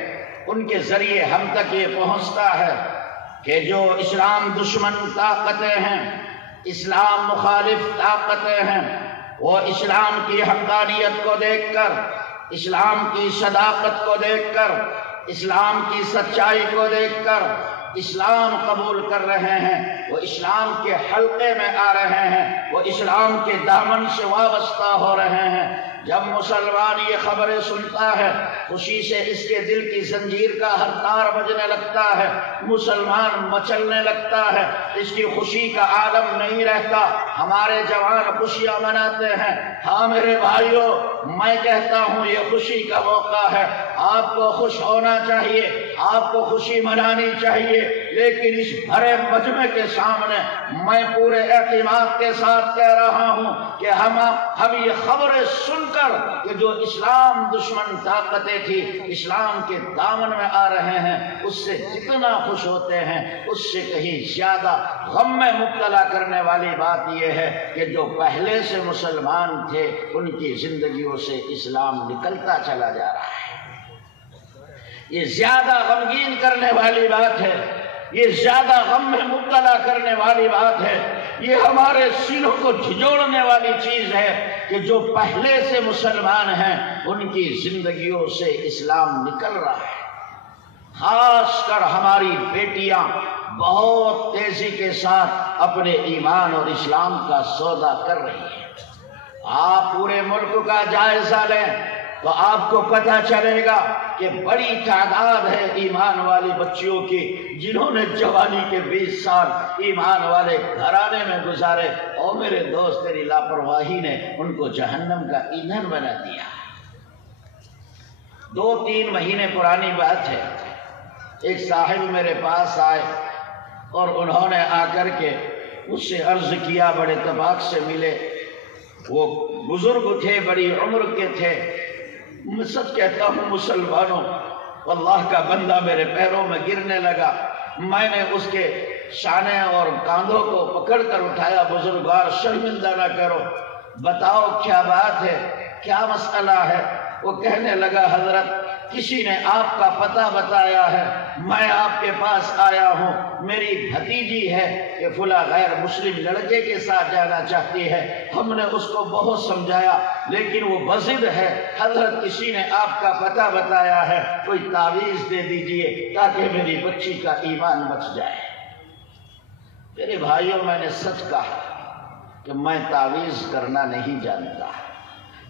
ان کے ذریعے ہم تک یہ پہنچتا ہے کہ جو اسلام دشمن طاقتیں ہیں، اسلام مخالف طاقتیں ہیں، وہ اسلام کی حقانیت کو دیکھ کر، اسلام کی صداقت کو دیکھ کر، اسلام کی سچائی کو دیکھ کر اسلام قبول کر رہے ہیں، وہ اسلام کے حلقے میں آ رہے ہیں، وہ اسلام کے دامن سے وابستہ ہو رہے ہیں۔ جب مسلمان یہ خبریں سنتا ہے، خوشی سے اس کے دل کی زنجیر کا ہر تار بجنے لگتا ہے، مسلمان مچلنے لگتا ہے، اس کی خوشی کا عالم نہیں رہتا۔ ہمارے جوان خوشیاں مناتے ہیں۔ ہاں میرے بھائیوں، میں کہتا ہوں یہ خوشی کا موقع ہے، آپ کو خوش ہونا چاہیے، آپ کو خوشی منانی چاہیے، لیکن اس بھرے مجمع کے سامنے میں پورے اعتماد کے ساتھ کہہ رہا ہوں کہ ہم یہ خبریں سن کر کہ جو اسلام دشمن طاقتیں تھی اسلام کے دامن میں آ رہے ہیں، اس سے جتنا خوش ہوتے ہیں اس سے کہیں زیادہ غم میں مبتلا کرنے والی بات یہ ہے کہ جو پہلے سے مسلمان تھے ان کی زندگیوں سے اسلام نکلتا چلا جا رہا ہے۔ یہ زیادہ غمگین کرنے والی بات ہے، یہ زیادہ غم میں مبتلا کرنے والی بات ہے، یہ ہمارے سینوں کو جھنجھوڑنے والی چیز ہے کہ جو پہلے سے مسلمان ہیں ان کی زندگیوں سے اسلام نکل رہا ہے۔ خاص کر ہماری بیٹیاں بہت تیزی کے ساتھ اپنے ایمان اور اسلام کا سودا کر رہی ہیں۔ آپ پورے ملک کا جائزہ لیں تو آپ کو پتہ چلے گا کہ بڑی تعداد ہے ایمان والی بچیوں کی جنہوں نے جوانی کے 20 سال ایمان والے گھرانے میں گزارے، اور میرے دوست تیری لاپرواہی نے ان کو جہنم کا ایندھن بنا دیا۔ 2-3 مہینے پرانی بات ہے، ایک صاحب میرے پاس آئے اور انہوں نے آ کر کے مجھ سے عرض کیا، بڑے اتفاق سے ملے، وہ بزرگ تھے، بڑی عمر کے تھے۔ میں سچ کہتا ہوں مسلمانوں، اللہ کا بندہ میرے پیروں میں گرنے لگا۔ میں نے اس کے شانے اور کاندھوں کو پکڑ کر اٹھایا، بزرگوار شرمندہ نہ کرو، بتاؤ کیا بات ہے، کیا مسئلہ ہے؟ وہ کہنے لگا، حضرت کسی نے آپ کا پتہ بتایا ہے، میں آپ کے پاس آیا ہوں، میری بھتیجی ہے کہ فلاں غیر مسلم لڑکے کے ساتھ جانا چاہتی ہے، ہم نے اس کو بہت سمجھایا لیکن وہ بضد ہے، حضرت کسی نے آپ کا پتہ بتایا ہے، کوئی تعویذ دے دیجئے تاکہ میری بچی کا ایمان بچ جائے۔ میرے بھائیوں، میں نے سچ کہا کہ میں تعویذ کرنا نہیں جانتا،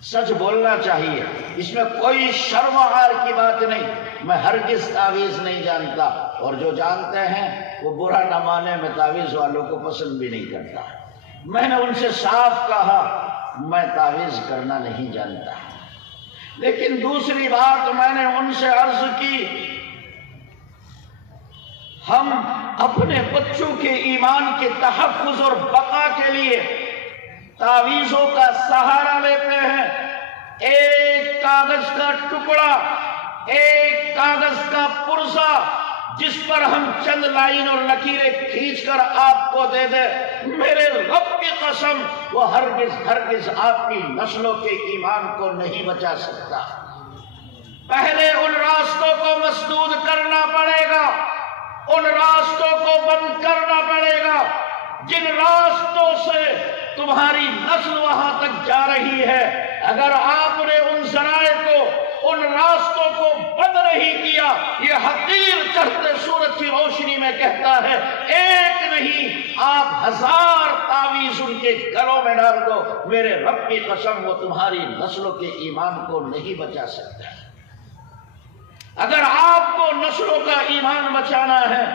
سچ بولنا چاہیے، اس میں کوئی شرم و عار کی بات نہیں، میں ہرگز تعویذ نہیں جانتا، اور جو جانتے ہیں وہ برا نہ مانے، میں تعویذ والوں کو پسند بھی نہیں کرتا۔ میں نے ان سے صاف کہا میں تعویذ کرنا نہیں جانتا۔ لیکن دوسری بات میں نے ان سے عرض کی، ہم اپنے بچوں کے ایمان کے تحفظ اور بقا کے لیے تعویذوں کا سہارا لیتے ہیں۔ ایک کاغذ کا ٹکڑا، ایک کاغذ کا پرزہ جس پر ہم چند لائن اور لکیریں کھینچ کر آپ کو دے دے، میرے رب کی قسم وہ ہرگز آپ کی نسلوں کے ایمان کو نہیں بچا سکتا۔ پہلے ان راستوں کو مسدود کرنا پڑے گا، ان راستوں کو بند کرنا پڑے گا جن راستوں سے تمہاری نسل وہاں تک جا رہی ہے۔ اگر آپ نے ان ذرائع کو، ان راستوں کو بند نہیں کیا، یہ حقیر چڑھتے سورج کی روشنی میں کہتا ہے، ایک نہیں آپ 1000 تعویذ ان کے گلوں میں ڈال دو، میرے رب کی قسم وہ تمہاری نسلوں کے ایمان کو نہیں بچا سکتا۔ اگر آپ کو نسلوں کا ایمان بچانا ہے،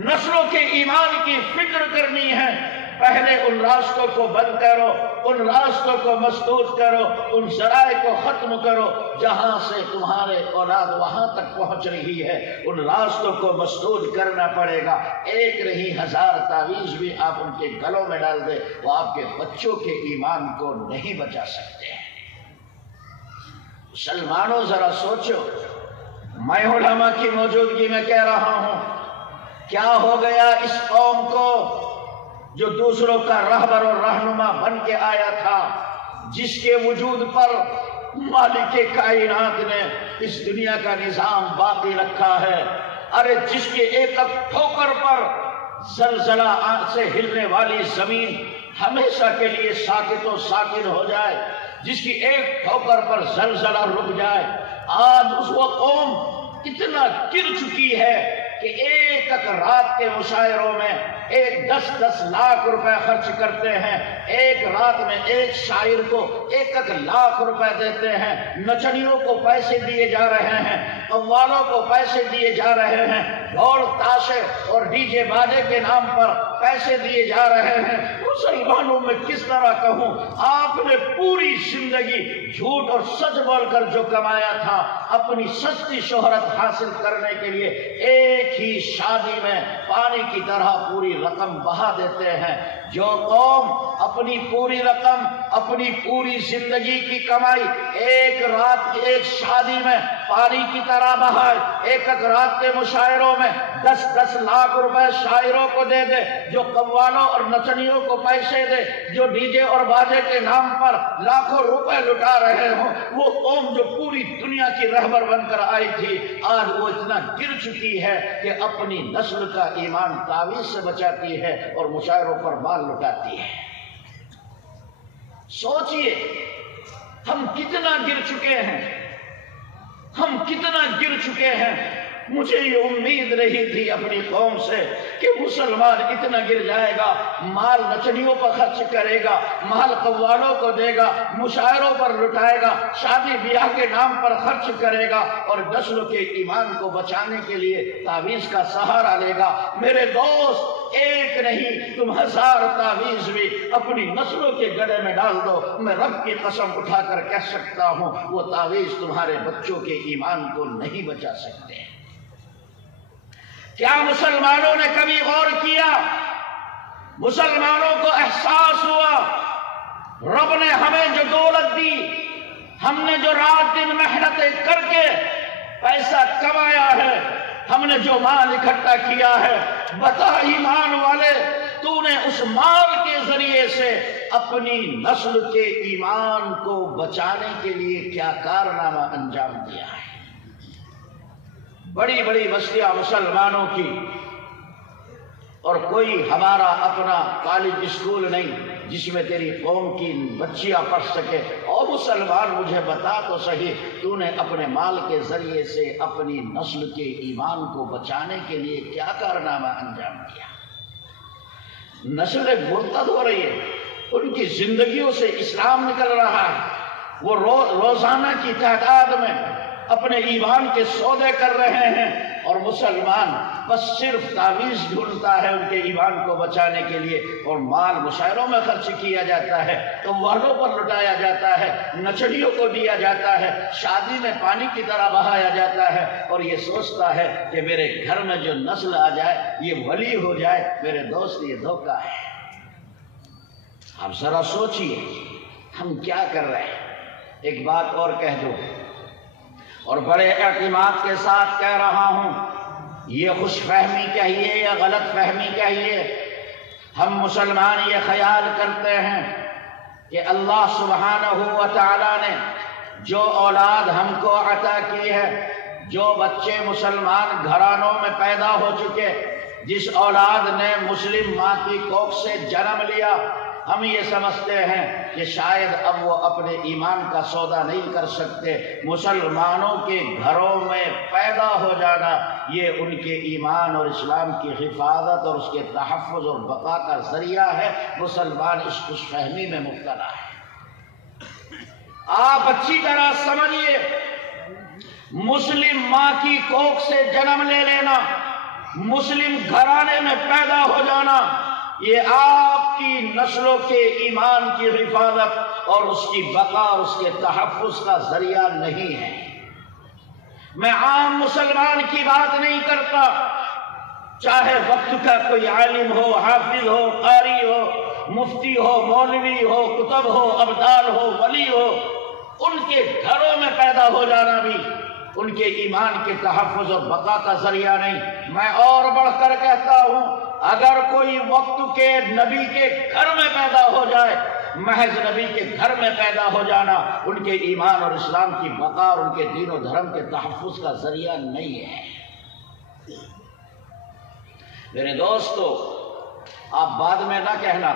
نسلوں کے ایمان کی فکر کرنی ہے، پہلے ان راستوں کو بند کرو، ان راستوں کو مسدود کرو، ان ذرائع کو ختم کرو جہاں سے تمہارے اولاد وہاں تک پہنچ رہی ہے، ان راستوں کو مسدود کرنا پڑے گا۔ ایک نہیں 1000 تعویذ بھی آپ ان کے گلوں میں ڈال دے، وہ آپ کے بچوں کے ایمان کو نہیں بچا سکتے۔ مسلمانوں ذرا سوچو، میں علماء کی موجودگی میں کہہ رہا ہوں، کیا ہو گیا اس قوم کو جو دوسروں کا رہبر اور رہنما بن کے آیا تھا، جس کے وجود پر مالک کائنات نے اس دنیا کا نظام باقی رکھا ہے۔ ارے جس کے ایک ٹھوکر پر زلزلہ سے ہلنے والی زمین ہمیشہ کے لیے ساکت و ساکن ہو جائے، جس کی ایک ٹھوکر پر زلزلہ رک جائے، آج اس وہ قوم اتنا گر چکی ہے کہ ایک رات کے مشاعروں میں 10 لاکھ روپے خرچ کرتے ہیں، ایک رات میں ایک شاعر کو 1 لاکھ روپے دیتے ہیں، نچنیوں کو پیسے دیے جا رہے ہیں، قوالوں کو پیسے دیے جا رہے ہیں، ڈھول تاشے اور ڈی جے باجے کے نام پر پیسے دیے جا رہے ہیں۔ مسلمانوں میں کس طرح کہوں، آپ نے پوری زندگی جھوٹ اور سچ بول کر جو کمایا تھا، اپنی سستی شہرت حاصل کرنے کے لیے ایک ہی شادی میں پانی کی طرح پوری رقم بہا دیتے ہیں۔ جو قوم اپنی پوری رقم، اپنی پوری زندگی کی کمائی ایک رات کی ایک شادی میں پانی کی طرح بہائے، ایک رات کے مشاعروں میں 10 لاکھ روپے شاعروں کو دے دے، جو قوالوں اور نچنیوں کو پیسے دے، جو ڈی جے اور باجے کے نام پر لاکھوں روپے لٹا رہے ہوں، وہ قوم جو پوری دنیا کی رہبر بن کر آئی تھی، آج وہ اتنا گر چکی ہے کہ اپنی نسل کا ایمان تعویذ سے بچاتی ہے اور مشاعروں پر مال لٹاتی ہے۔ سوچئے ہم کتنا گر چکے ہیں، ہم کتنا گر چکے ہیں۔ مجھے یہ امید نہیں تھی اپنی قوم سے کہ مسلمان اتنا گر جائے گا، مال نچنیوں پر خرچ کرے گا، مال قوالوں کو دے گا، مشاعروں پر لٹائے گا، شادی بیاہ کے نام پر خرچ کرے گا اور نسلوں کے ایمان کو بچانے کے لیے تعویذ کا سہارا لے گا۔ میرے دوست، ایک نہیں تم 1000 تعویذ بھی اپنی نسلوں کے گلے میں ڈال دو، میں رب کی قسم اٹھا کر کہہ سکتا ہوں وہ تعویذ تمہارے بچوں کے ایمان کو نہیں بچا سکتے۔ کیا مسلمانوں نے کبھی غور کیا؟ مسلمانوں کو احساس ہوا رب نے ہمیں جو دولت دی، ہم نے جو رات دن محنتیں کر کے پیسہ کمایا ہے، ہم نے جو مال اکٹھا کیا ہے، بتا ایمان والے تو نے اس مال کے ذریعے سے اپنی نسل کے ایمان کو بچانے کے لیے کیا کارنامہ انجام دیا ہے۔ بڑی بڑی بستیاں مسلمانوں کی، اور کوئی ہمارا اپنا کالج اسکول نہیں جس میں تیری قوم کی بچیاں پڑھ سکے۔ اور مسلمان مجھے بتا تو صحیح، تو نے اپنے مال کے ذریعے سے اپنی نسل کے ایمان کو بچانے کے لیے کیا کارنامہ انجام دیا؟ نسلیں مرتد ہو رہی ہے، ان کی زندگیوں سے اسلام نکل رہا ہے، وہ روزانہ کی تعداد میں اپنے ایمان کے سودے کر رہے ہیں، اور مسلمان بس صرف تعویذ ڈھونڈتا ہے ان کے ایمان کو بچانے کے لیے، اور مال مشاعروں میں خرچ کیا جاتا ہے، قوالوں پر لٹایا جاتا ہے، نچڑیوں کو دیا جاتا ہے، شادی میں پانی کی طرح بہایا جاتا ہے، اور یہ سوچتا ہے کہ میرے گھر میں جو نسل آ جائے یہ ولی ہو جائے۔ میرے دوست، یہ دھوکہ ہے۔ آپ ذرا سوچئے ہم کیا کر رہے ہیں۔ ایک بات اور کہہ دو، اور بڑے اعتماد کے ساتھ کہہ رہا ہوں، یہ خوش فہمی کہیے یا غلط فہمی کہیے، ہم مسلمان یہ خیال کرتے ہیں کہ اللہ سبحانہ و تعالی نے جو اولاد ہم کو عطا کی ہے، جو بچے مسلمان گھرانوں میں پیدا ہو چکے، جس اولاد نے مسلم ماں کی کوکھ سے جنم لیا، ہم یہ سمجھتے ہیں کہ شاید اب وہ اپنے ایمان کا سودا نہیں کر سکتے۔ مسلمانوں کے گھروں میں پیدا ہو جانا یہ ان کے ایمان اور اسلام کی حفاظت اور اس کے تحفظ اور بقا کا ذریعہ ہے۔ مسلمان اس خوش فہمی میں مبتلا ہے۔ آپ اچھی طرح سمجھیے، مسلم ماں کی کوکھ سے جنم لے لینا، مسلم گھرانے میں پیدا ہو جانا، یہ آپ کی نسلوں کے ایمان کی حفاظت اور اس کی بقا اور اس کے تحفظ کا ذریعہ نہیں ہے۔ میں عام مسلمان کی بات نہیں کرتا، چاہے وقت کا کوئی عالم ہو، حافظ ہو، قاری ہو، مفتی ہو، مولوی ہو، کتب ہو، ابدال ہو، ولی ہو، ان کے گھروں میں پیدا ہو جانا بھی ان کے ایمان کے تحفظ اور بقا کا ذریعہ نہیں۔ میں اور بڑھ کر کہتا ہوں، اگر کوئی وقت کے نبی کے گھر میں پیدا ہو جائے، محض نبی کے گھر میں پیدا ہو جانا ان کے ایمان اور اسلام کی بقا اور ان کے دین و دھرم کے تحفظ کا ذریعہ نہیں ہے۔ میرے دوستو، آپ بعد میں نہ کہنا،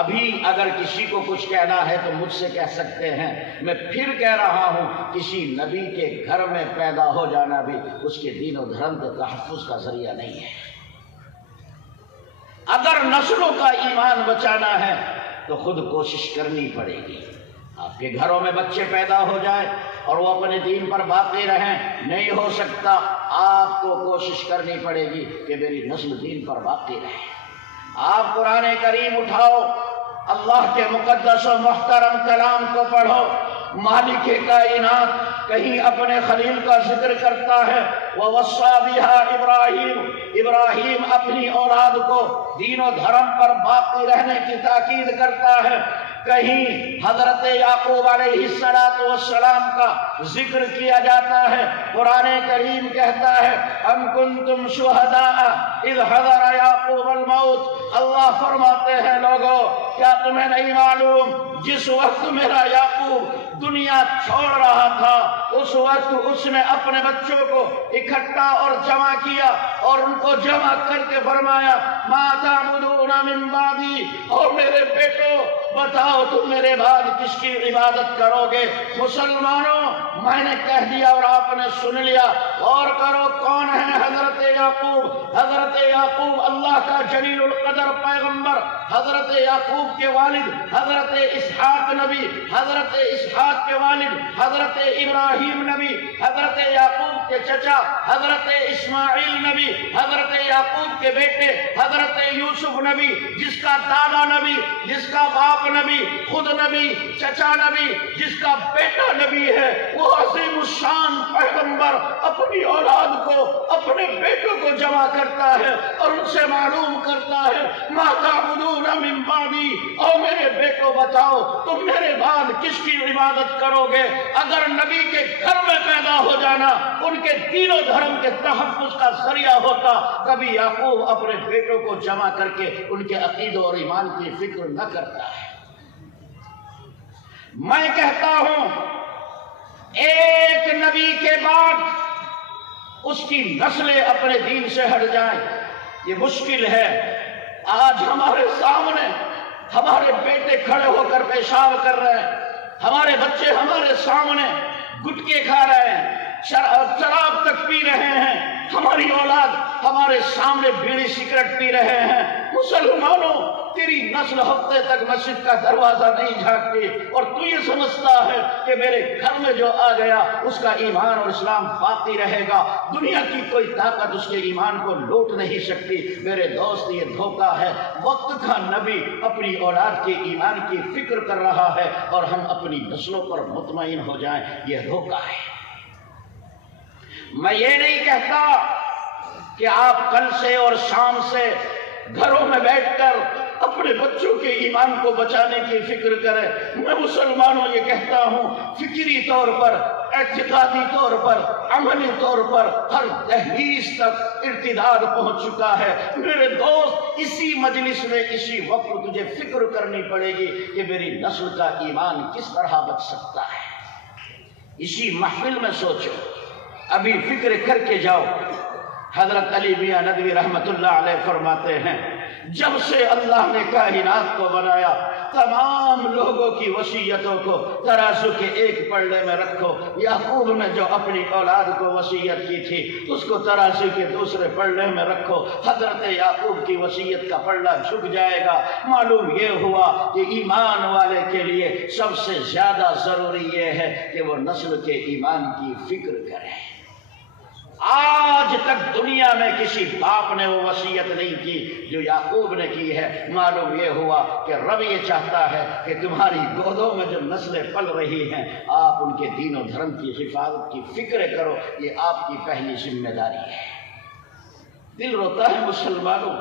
ابھی اگر کسی کو کچھ کہنا ہے تو مجھ سے کہہ سکتے ہیں۔ میں پھر کہہ رہا ہوں، کسی نبی کے گھر میں پیدا ہو جانا بھی اس کے دین و دھرم کے تحفظ کا ذریعہ نہیں ہے۔ اگر نسلوں کا ایمان بچانا ہے تو خود کوشش کرنی پڑے گی۔ آپ کے گھروں میں بچے پیدا ہو جائیں اور وہ اپنے دین پر باقی رہیں، نہیں ہو سکتا۔ آپ کو کوشش کرنی پڑے گی کہ میری نسل دین پر باقی رہے۔ آپ قرآن کریم اٹھاؤ، اللہ کے مقدس و محترم کلام کو پڑھو۔ مالک کائنات کہیں اپنے خلیل کا ذکر کرتا ہے، وَوَصَّى بِهَا ابراہیم اپنی اولاد کو دین و دھرم پر باقی رہنے کی تاکید کرتا ہے۔ کہیں حضرت یعقوب علیہ السلام کا ذکر کیا جاتا ہے۔ قرآن کریم کہتا ہے، ام کنتم شہداء اذ حضر یعقوب الموت۔ اللہ فرماتے ہیں، لوگو کیا تمہیں نہیں معلوم جس وقت میرا یعقوب دنیا چھوڑ رہا تھا، اس وقت اس نے اپنے بچوں کو اکٹھا اور جمع کیا اور ان کو جمع کر کے فرمایا، ما تعبدون من بعدی، اور میرے بیٹو بتاؤ تم میرے بعد کس کی عبادت کرو گے؟ مسلمانوں، میں نے کہہ دیا اور آپ نے سن لیا۔ غور کرو کون ہے حضرت یعقوب۔ حضرت یعقوب اللہ کا جلیل القدر پیغمبر، حضرت یعقوب کے والد حضرت اسحاق نبی، حضرت اسحاق کے والد حضرت ابراہیم نبی، حضرت یعقوب کے چچا حضرت اسماعیل نبی، حضرت یعقوب کے بیٹے حضرت یوسف نبی، جس کا دادا نبی، جس کا باپ نبی، خود نبی، چچا نبی، جس کا بیٹا نبی ہے، وہ عظیم الشان پیغمبر اپنی اولاد کو، اپنے بیٹوں کو جمع کرتا ہے اور ان سے معلوم کرتا ہے ما تعبدون من بعدی، او میرے بیٹو بتاؤ تم میرے بعد کس کی عبادت کرو گے؟ اگر نبی کے گھر میں پیدا ہو جانا ان کے دین و دھرم کے تحفظ کا ذریعہ ہوتا، کبھی یعقوب اپنے بیٹوں کو جمع کر کے ان کے عقیدہ اور ایمان کی فکر نہ کرتا ہے۔ میں کہتا ہوں ایک نبی کے بعد اس کی نسلیں اپنے دین سے ہٹ جائیں، یہ مشکل ہے۔ آج ہمارے سامنے ہمارے بیٹے کھڑے ہو کر پیشاب کر رہے ہیں، ہمارے بچے ہمارے سامنے گٹکے کھا رہے ہیں، شراب تک پی رہے ہیں، ہماری اولاد ہمارے سامنے بیڑی سگریٹ پی رہے ہیں۔ مسلمانوں، تیری نسل ہفتے تک مسجد کا دروازہ نہیں جھانکتی اور تو یہ سمجھتا ہے کہ میرے گھر میں جو آ گیا اس کا ایمان اور اسلام باقی رہے گا، دنیا کی کوئی طاقت اس کے ایمان کو لوٹ نہیں سکتی۔ میرے دوست، یہ دھوکہ ہے۔ وقت کا نبی اپنی اولاد کے ایمان کی فکر کر رہا ہے اور ہم اپنی نسلوں پر مطمئن ہو جائیں، یہ دھوکہ ہے۔ میں یہ نہیں کہتا کہ آپ کل سے اور شام سے گھروں میں بیٹھ کر اپنے بچوں کے ایمان کو بچانے کی فکر کریں۔ میں مسلمانوں یہ کہتا ہوں، فکری طور پر، اعتقادی طور پر، عملی طور پر ہر دہلیز تک ارتداد پہنچ چکا ہے۔ میرے دوست، اسی مجلس میں اسی وقت تجھے فکر کرنی پڑے گی کہ میری نسل کا ایمان کس طرح بچ سکتا ہے۔ اسی محفل میں سوچو، ابھی فکر کر کے جاؤ۔ حضرت علی میاں ندوی رحمت اللہ علیہ فرماتے ہیں، جب سے اللہ نے کائنات کو بنایا تمام لوگوں کی وصیتوں کو ترازو کے ایک پلڑے میں رکھو۔ یعقوب نے جو اپنی اولاد کو وصیت کی تھی اس کو ترازو کے دوسرے پلڑے میں رکھو، حضرت یعقوب کی وصیت کا پلڑا جھک جائے گا۔ معلوم یہ ہوا کہ ایمان والے کے لیے سب سے زیادہ ضروری یہ ہے کہ وہ نسل کے ایمان کی فکر کرے۔ آج تک دنیا میں کسی باپ نے وہ وصیت نہیں کی جو یعقوب نے کی ہے۔ معلوم یہ ہوا کہ رب یہ چاہتا ہے کہ تمہاری گودوں میں جو نسلیں پل رہی ہیں آپ ان کے دین و دھرم کی حفاظت کی فکر کرو، یہ آپ کی پہلی ذمہ داری ہے۔ دل روتا ہے مسلمانوں،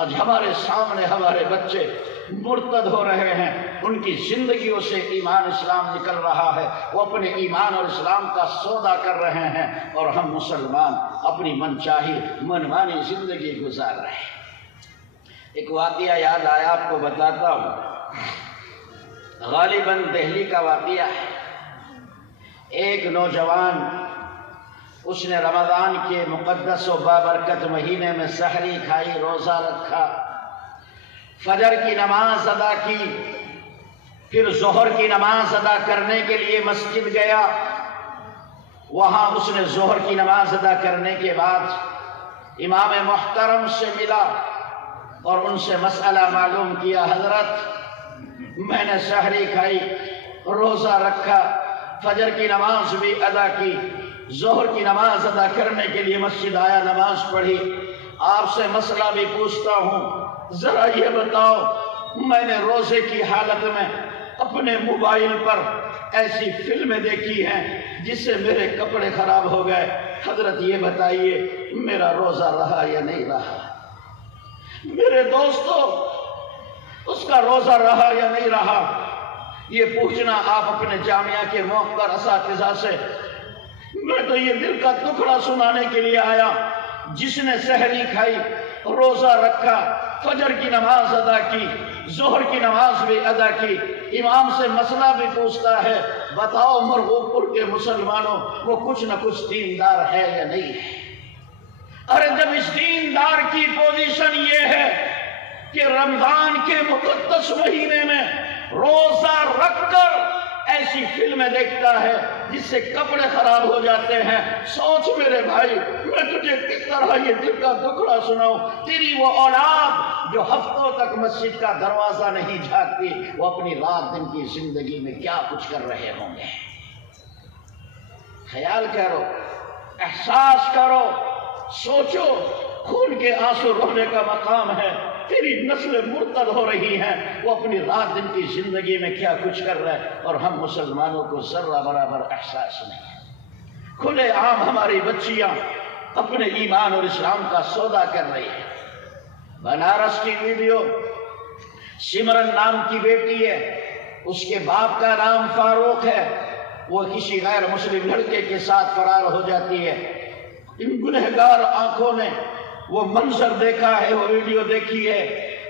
آج ہمارے سامنے ہمارے بچے مرتد ہو رہے ہیں، ان کی زندگیوں سے ایمان اسلام نکل رہا ہے، وہ اپنے ایمان اور اسلام کا سودا کر رہے ہیں اور ہم مسلمان اپنی من چاہی منمانی زندگی گزار رہے ہیں۔ ایک واقعہ یاد آیا، آپ کو بتاتا ہوں، غالباً دہلی کا واقعہ ہے۔ ایک نوجوان، اس نے رمضان کے مقدس و بابرکت مہینے میں سحری کھائی، روزہ رکھا، فجر کی نماز ادا کی، پھر ظہر کی نماز ادا کرنے کے لیے مسجد گیا۔ وہاں اس نے ظہر کی نماز ادا کرنے کے بعد امام محترم سے ملا اور ان سے مسئلہ معلوم کیا، حضرت میں نے سحری کھائی، روزہ رکھا، فجر کی نماز بھی ادا کی، ظہر کی نماز ادا کرنے کے لیے مسجد آیا، نماز پڑھی، آپ سے مسئلہ بھی پوچھتا ہوں، ذرا یہ بتاؤ، میں نے روزے کی حالت میں اپنے موبائل پر ایسی فلمیں دیکھی ہیں جس سے میرے کپڑے خراب ہو گئے، حضرت یہ بتائیے میرا روزہ رہا یا نہیں رہا؟ میرے دوستو، اس کا روزہ رہا یا نہیں رہا یہ پوچھنا آپ اپنے جامعہ کے موقر اساتذہ سے، میں تو یہ دل کا ٹکڑا سنانے کے لیے آیا۔ جس نے سحری کھائی، روزہ رکھا، فجر کی نماز ادا کی، ظہر کی نماز بھی ادا کی، امام سے مسئلہ بھی پوچھتا ہے، بتاؤ مرغوب پور کے مسلمانوں وہ کچھ نہ کچھ دیندار ہے یا نہیں ہے؟ ارے جب اس دیندار کی پوزیشن یہ ہے کہ رمضان کے مقدس مہینے میں روزہ رکھ کر ایسی فلمیں دیکھتا ہے جس سے کپڑے خراب ہو جاتے ہیں۔ سوچ میرے بھائی، میں تجھے کس طرح یہ دل کا دکھڑا سناؤں۔ تیری وہ اولاد جو ہفتوں تک مسجد کا دروازہ نہیں جھانکتی، وہ اپنی رات دن کی زندگی میں کیا کچھ کر رہے ہوں گے۔ خیال کرو، احساس کرو، سوچو۔ خون کے آنسو رونے کا مقام ہے۔ تیری نسل مرتد ہو رہی ہیں، وہ اپنی رات دن کی زندگی میں کیا کچھ کر رہے ہیں، اور ہم مسلمانوں کو ذرہ برابر احساس نہیں۔ کھلے عام ہماری بچیاں اپنے ایمان اور اسلام کا سودا کر رہی ہیں۔ بنارس کی ویڈیو، سمرن نام کی بیٹی ہے، اس کے باپ کا نام فاروق ہے، وہ کسی غیر مسلم لڑکے کے ساتھ فرار ہو جاتی ہے۔ ان گنہگار آنکھوں نے وہ منظر دیکھا ہے، وہ ویڈیو دیکھی ہے۔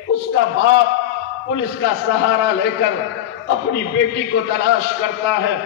اس کا باپ پولیس کا سہارا لے کر اپنی بیٹی کو تلاش کرتا ہے۔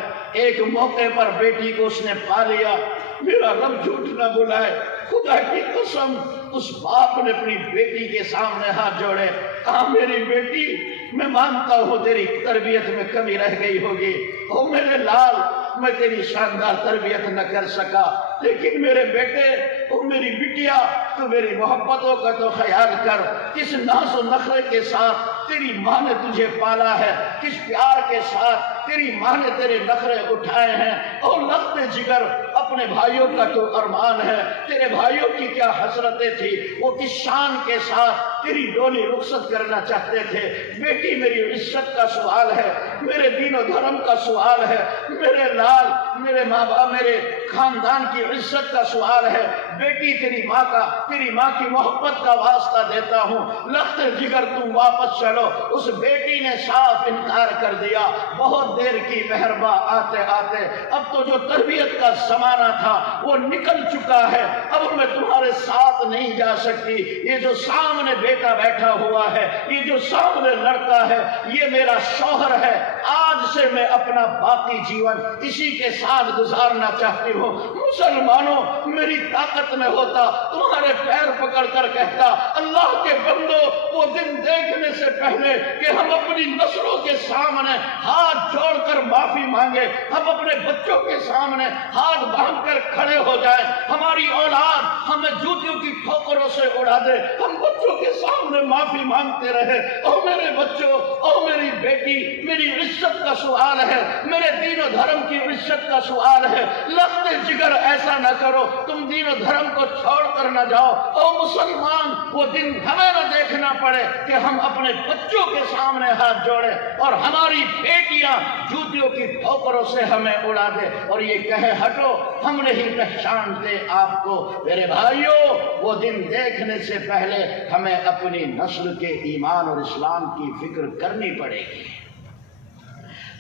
ایک موقع پر بیٹی کو اس نے پا لیا۔ میرا رب جھوٹ نہ بلائے، خدا کی قسم، اس باپ نے اپنی بیٹی کے سامنے ہاتھ جوڑے، کہا میری بیٹی، میں مانتا ہوں تیری تربیت میں کمی رہ گئی ہوگی، او میرے لال، میں تیری شاندار تربیت نہ کر سکا، لیکن میرے بیٹے، او میری بٹیا، تو میری محبتوں کا تو خیال کر۔ کس ناز و نخرے کے ساتھ تیری ماں نے تجھے پالا ہے، کس پیار کے ساتھ تیری ماں نے تیرے نخرے اٹھائے ہیں۔ اور لخت جگر اپنے بھائیوں کا تو ارمان ہے، تیرے بھائیوں کی کیا حسرتیں تھی، وہ کس شان کے ساتھ تیری ڈولی رخصت کرنا چاہتے تھے۔ بیٹی، میری عزت کا سوال ہے، میرے دین و دھرم کا سوال ہے، میرے لال، میرے ماں باپ، میرے خاندان کی عزت کا سوال ہے۔ بیٹی، تیری ماں کی محبت کا واسطہ دیتا ہوں، لخت جگر تم واپس چلو۔ اس بیٹی نے صاف انکار کر دیا۔ بہت دیر کی مہرباں آتے آتے اب تو جو تربیت کا زمانہ تھا وہ نکل چکا ہے، اب میں تمہارے ساتھ نہیں جا سکتی۔ یہ جو سامنے بیٹا بیٹھا ہوا ہے، یہ جو سامنے لڑکا ہے، یہ میرا شوہر ہے۔ آج سے میں اپنا باقی جیون اسی کے ساتھ گزارنا چاہتی ہوں۔ مسلمانوں، میری طاقت میں ہوتا تمہارے پیر پکڑ کر کہتا، اللہ کے بندو، وہ دن دیکھنے سے پہلے کہ ہم اپنی نسلوں کے سامنے ہاتھ جوڑ کر معافی مانگے، ہم اپنے بچوں کے سامنے ہاتھ باندھ کر کھڑے ہو جائیں، ہماری اولاد ہمیں جوتیوں کی ٹھوکروں سے اڑا دے، ہم بچوں کے سامنے معافی مانگتے رہے۔ او میرے بچوں، او میری بیٹی، میری عزت کا سوال ہے، میرے دین و دھرم کی عزت کا سوال ہے۔ لخت جگر ایسا نہ کرو، تم دین و دھرم کو چھوڑ کر نہ جاؤ۔ او مسلمان، وہ دن ہمیں نہ دیکھنا پڑے کہ ہم اپنے بچوں کے سامنے ہاتھ جوڑے اور ہماری بیٹیاں جوتیوں کی ٹھوکروں سے ہمیں اڑا دے اور یہ کہے ہٹو، ہم نہیں پہچانتے آپ کو۔ میرے بھائیوں، وہ دن دیکھنے سے پہلے ہمیں اپنی نسل کے ایمان اور اسلام کی فکر کرنی پڑے گی۔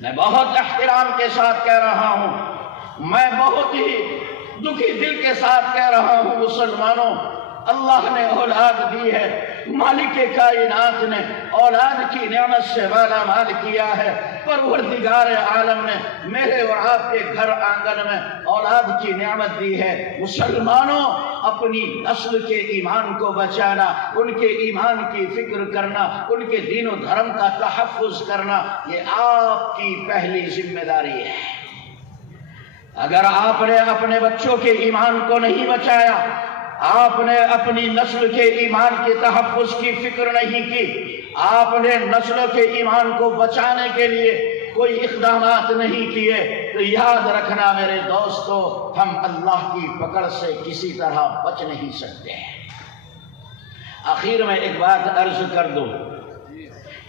میں بہت احترام کے ساتھ کہہ رہا ہوں، میں بہت ہی دکھی دل کے ساتھ کہہ رہا ہوں، مسلمانوں، اللہ نے اولاد دی ہے، مالک کائنات نے اولاد کی نعمت سے مالا مال کیا ہے، پروردگار عالم نے میرے اور آپ کے گھر آنگن میں اولاد کی نعمت دی ہے۔ مسلمانوں، اپنی نسل کے ایمان کو بچانا، ان کے ایمان کی فکر کرنا، ان کے دین و دھرم کا تحفظ کرنا، یہ آپ کی پہلی ذمہ داری ہے۔ اگر آپ نے اپنے بچوں کے ایمان کو نہیں بچایا، آپ نے اپنی نسل کے ایمان کے تحفظ کی فکر نہیں کی، آپ نے نسلوں کے ایمان کو بچانے کے لیے کوئی اقدامات نہیں کیے، تو یاد رکھنا میرے دوستو، ہم اللہ کی پکڑ سے کسی طرح بچ نہیں سکتے۔ آخر میں ایک بات عرض کر دوں،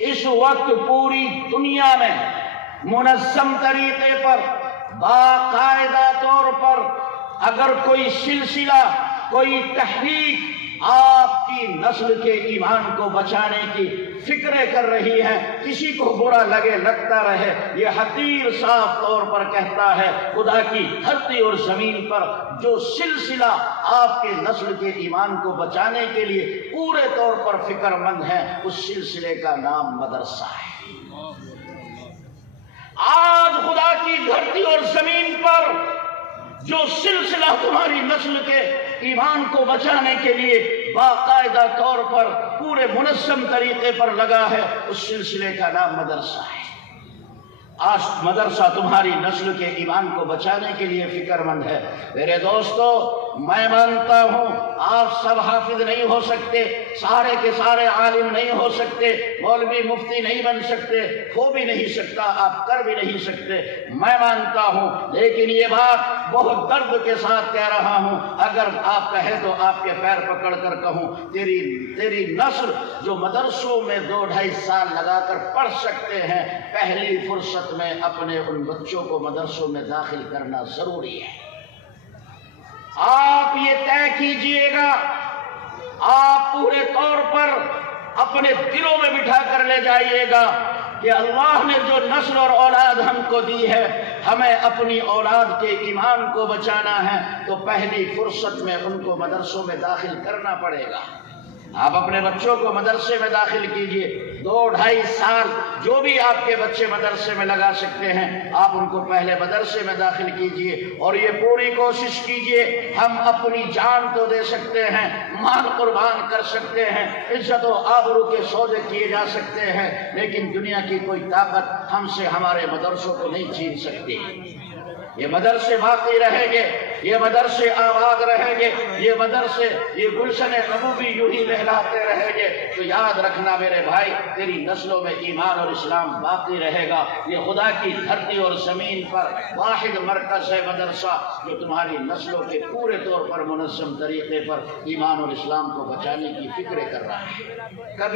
اس وقت پوری دنیا میں منظم طریقے پر، باقاعدہ طور پر اگر کوئی سلسلہ، کوئی تحریک آپ کی نسل کے ایمان کو بچانے کی فکریں کر رہی ہے، کسی کو برا لگے لگتا رہے، یہ حقیر صاف طور پر کہتا ہے، خدا کی دھرتی اور زمین پر جو سلسلہ آپ کے نسل کے ایمان کو بچانے کے لیے پورے طور پر فکر مند ہے، اس سلسلے کا نام مدرسہ ہے۔ آج خدا کی دھرتی اور زمین پر جو سلسلہ تمہاری نسل کے ایمان کو بچانے کے لیے باقاعدہ طور پر پورے منظم طریقے پر لگا ہے، اس سلسلے کا نام مدرسہ ہے۔ آج مدرسہ تمہاری نسل کے ایمان کو بچانے کے لیے فکر مند ہے۔ میرے دوستو، میں مانتا ہوں آپ سب حافظ نہیں ہو سکتے، سارے کے سارے عالم نہیں ہو سکتے، مولوی مفتی نہیں بن سکتے، ہو بھی نہیں سکتا، آپ کر بھی نہیں سکتے، میں مانتا ہوں، لیکن یہ بات بہت درد کے ساتھ کہہ رہا ہوں۔ اگر آپ کہے تو آپ کے پیر پکڑ کر کہوں، تیری نسل جو مدرسوں میں 2-2.5 سال لگا کر پڑھ سکتے ہیں، پہلی فرصت میں اپنے ان بچوں کو مدرسوں میں داخل کرنا ضروری ہے۔ آپ یہ طے کیجئے گا، آپ پورے طور پر اپنے دلوں میں بٹھا کر لے جائیے گا کہ اللہ نے جو نسل اور اولاد ہم کو دی ہے، ہمیں اپنی اولاد کے ایمان کو بچانا ہے تو پہلی فرصت میں ان کو مدرسوں میں داخل کرنا پڑے گا۔ آپ اپنے بچوں کو مدرسے میں داخل کیجئے، 2-2.5 سال جو بھی آپ کے بچے مدرسے میں لگا سکتے ہیں، آپ ان کو پہلے مدرسے میں داخل کیجئے، اور یہ پوری کوشش کیجئے، ہم اپنی جان تو دے سکتے ہیں، مال قربان کر سکتے ہیں، عزت و آبرو کے سودے کیے جا سکتے ہیں، لیکن دنیا کی کوئی طاقت ہم سے ہمارے مدرسوں کو نہیں چھین سکتی۔ یہ مدرسے باقی رہیں گے، یہ مدرسے آباد رہیں گے، یہ مدرسے، یہ گلشن نبوی یوں ہی لہلاتے رہیں گے۔ تو یاد رکھنا میرے بھائی، تیری نسلوں میں ایمان اور اسلام باقی رہے گا۔ یہ خدا کی دھرتی اور زمین پر واحد مرکز ہے مدرسہ، جو تمہاری نسلوں کے پورے طور پر منظم طریقے پر ایمان اور اسلام کو بچانے کی فکر کر رہا ہے۔